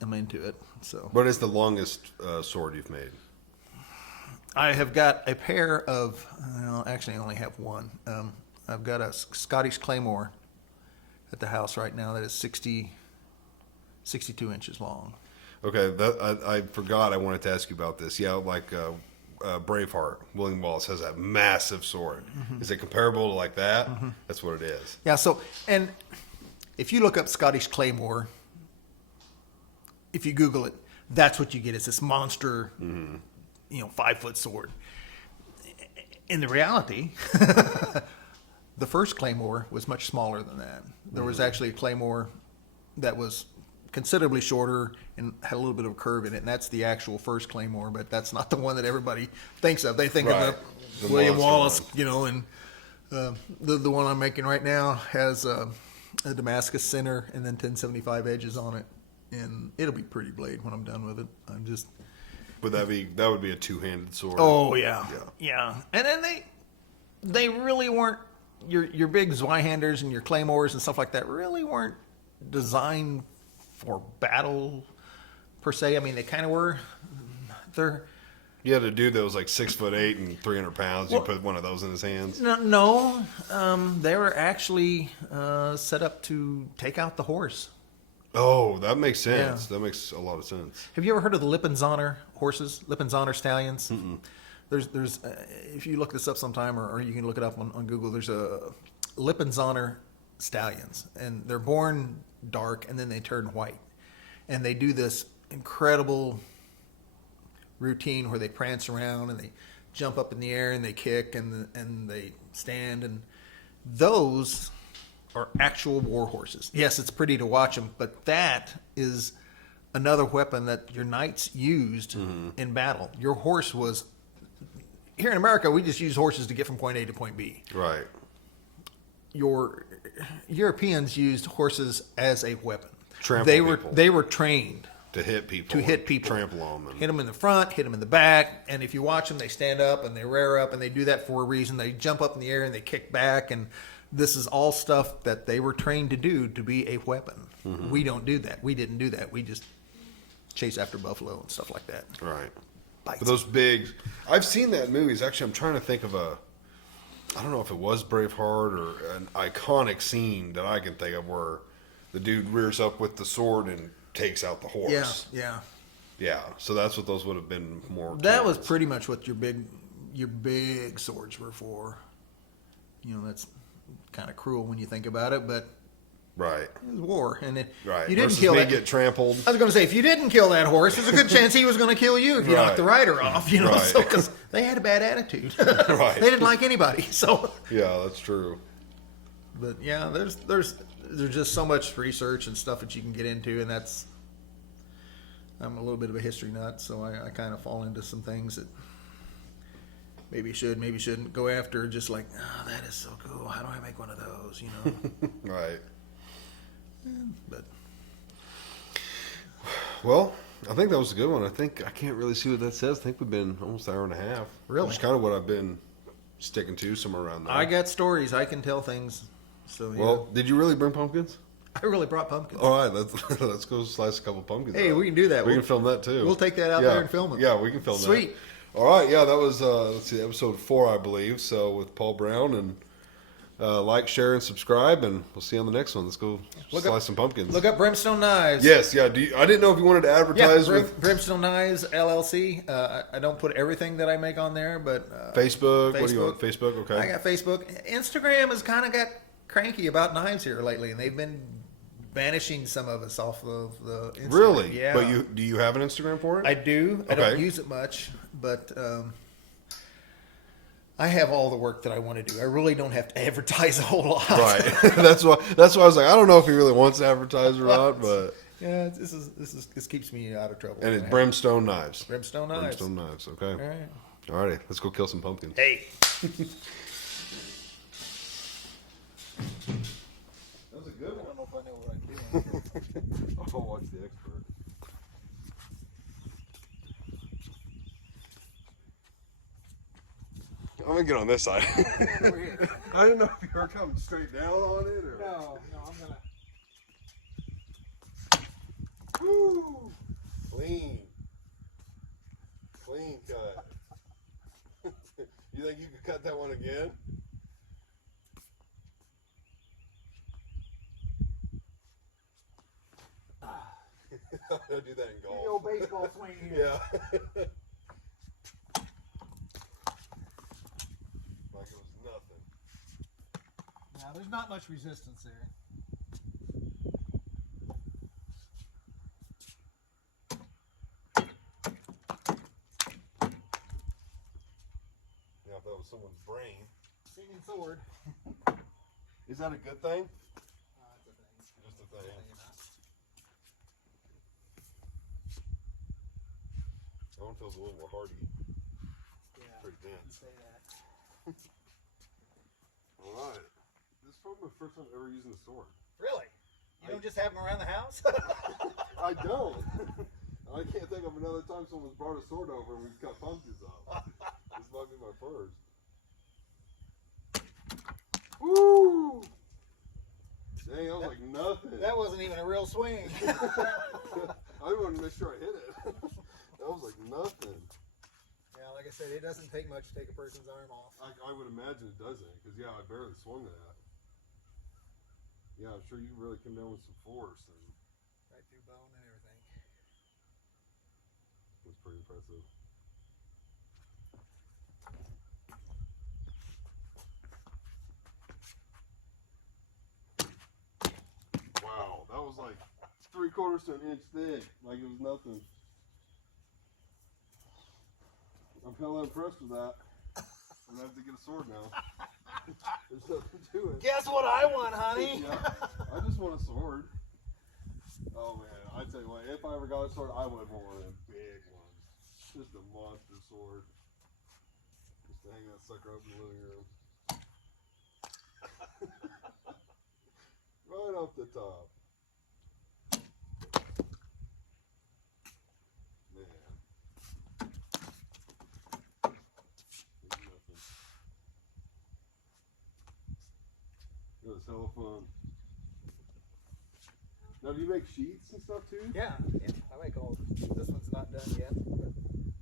I'm into it. So What is the longest sword you've made? I have got a pair of. Well, actually, I only have one. I've got a Scottish Claymore at the house right now that is 62 inches long. Okay, I forgot I wanted to ask you about this. Yeah, like Braveheart, William Wallace has that massive sword. Is it comparable to like that? That's what it is. Yeah. So, and if you look up Scottish Claymore, if you Google it, that's what you get. It's this monster, 5-foot sword. In the reality, the first Claymore was much smaller than that. There was actually a Claymore that was considerably shorter and had a little bit of a curve in it, and that's the actual first Claymore, but that's not the one that everybody thinks of. They think Right. of The the William monster Wallace, one. and the one I'm making right now has a Damascus center and then 1075 edges on it, and it'll be pretty blade when I'm done with it. I'm just Would that would be a two-handed sword? Oh yeah, yeah. And then they really weren't your big Zweihanders and your Claymores and stuff like that really weren't designed for battle per se. I mean, they kind of were. You had a dude that was like 6'8" and 300 pounds. You Well- put one of those in his hands. No, they were actually set up to take out the horse. Oh, that makes sense. Yeah. That makes a lot of sense. Have you ever heard of the Lippenzahner horses? Lippenzahner stallions? There's if you look this up sometime, or you can look it up on Google, there's a Lippenzahner stallions, and they're born dark and then they turn white. And they do this incredible routine where they prance around and they jump up in the air and they kick and they stand, and those are actual war horses. Yes, it's pretty to watch them, but that is another weapon that your knights used in battle. Your horse was here in America. We just use horses to get from point A to point B. Right. Your Europeans used horses as a weapon. Trample people. They were trained To hit people. to hit people, Trample them. hit them in the front, hit them in the back, and if you watch them, they stand up and they rear up, and they do that for a reason. They jump up in the air and they kick back, and this is all stuff that they were trained to do to be a weapon. We don't do that. We didn't do that. We just chase after buffalo and stuff like that. Right. Bites. But those big... I've seen that in movies. Actually, I'm trying to think of I don't know if it was Braveheart or an iconic scene that I can think of where the dude rears up with the sword and takes out the horse. Yeah. Yeah, so that's what those would have been more. That was towards. pretty much what your big swords were for. You know, that's kind of cruel when you think about it, but Right. it was war, and Right. you didn't Versus kill me that. get trampled. I was going to say, if you didn't kill that horse, there's a good chance he was going to kill you if you Right. knocked the rider off. You know, Right. so because they had a bad attitude. Right. They didn't like anybody. So, Yeah, that's true. but yeah, there's just so much research and stuff that you can get into, and that's. I'm a little bit of a history nut, so I kind of fall into some things that maybe should, maybe shouldn't go after. Just like, oh, that is so cool. How do I make one of those? You know. Right. But Well, I think that was a good one. I can't really see what that says. I think we've been almost an hour and a half. Really? Which is kind of what I've been sticking to, somewhere around there. I got stories. I can tell things. So yeah. Well, did you really bring pumpkins? I really brought pumpkins. All right, let's go slice a couple pumpkins. Hey, out. we can do that. We We'll- can film that too. we'll take that out Yeah. there and film it. Yeah, we can film Sweet. that. All right, yeah, that was let's see, episode 4, I believe. So with Paul Brown, and like, share, and subscribe, and we'll see you on the next one. Let's go Look slice up- some pumpkins. Look up Brimstone Knives. Yes, yeah. I didn't know if you wanted to Yeah, advertise with Brimstone Knives LLC. I don't put everything that I make on there, but Facebook. What do you Facebook. want? Facebook, okay. I got Facebook. Instagram has kind of got cranky about knives here lately, and they've been banishing some of us off of the Instagram. Really? Yeah. But do you have an Instagram for it? I do. I don't Okay. use it much, but I have all the work that I want to do. I really don't have to advertise a whole lot. Right. that's why I was like, I don't know if he really wants to advertise or not, but Yeah, this keeps me out of trouble. and it's Brimstone Knives. Brimstone Knives. Brimstone Knives. Okay. All right. All righty. Let's go kill some pumpkins. Hey. That was a good I don't know if I know what I'm doing. I'll watch the expert. I'm gonna get on this side. I didn't know if you were coming straight down on it or. No, I'm gonna. Woo! Clean. Clean cut. You think you could cut that one again? I'll do that in golf. The old baseball swing here. Yeah. Like it was nothing. Now, there's not much resistance there. Yeah, if that was someone's brain. Singing sword. Is that a good thing? That's a thing. Just a thing. That one feels a little more hardy. Yeah. Pretty dense. Say that. Alright. This is probably my first time ever using a sword. Really? You don't just have them around the house? I don't. I can't think of another time someone's brought a sword over and we've cut pumpkins up. This might be my first. Woo! Dang, that was like nothing. That wasn't even a real swing. I wanted to make sure I hit it. That was like nothing. Yeah, like I said, it doesnn't take much to take a person's arm off. I would imagine it doesn't, because yeah, I barely swung that. Yeah, I'm sure you really come down with some force, and Right through bone and everything. it's pretty impressive. Wow, that was like 3/4 to an inch thick, like it was nothing. I'm kind of impressed with that. I'm gonna have to get a sword now. There's nothing to it. Guess what I want, honey? Yeah, I just want a sword. Oh man, I tell you what, if I ever got a sword, I would want one of them big ones. Just a monster sword. Just to hang that sucker up in the living room. Right off the top. Man. It's nothing. It was hella fun. Now, do you make sheets and stuff too? Yeah, I make all. This one's not done yet. But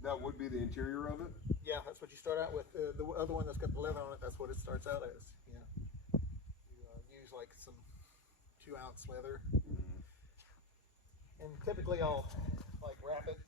That would be the interior of it? Yeah, that's what you start out with. The other one that's got the leather on it, that's what it starts out as. Yeah. You use like some 2-ounce leather. And typically I'll like wrap it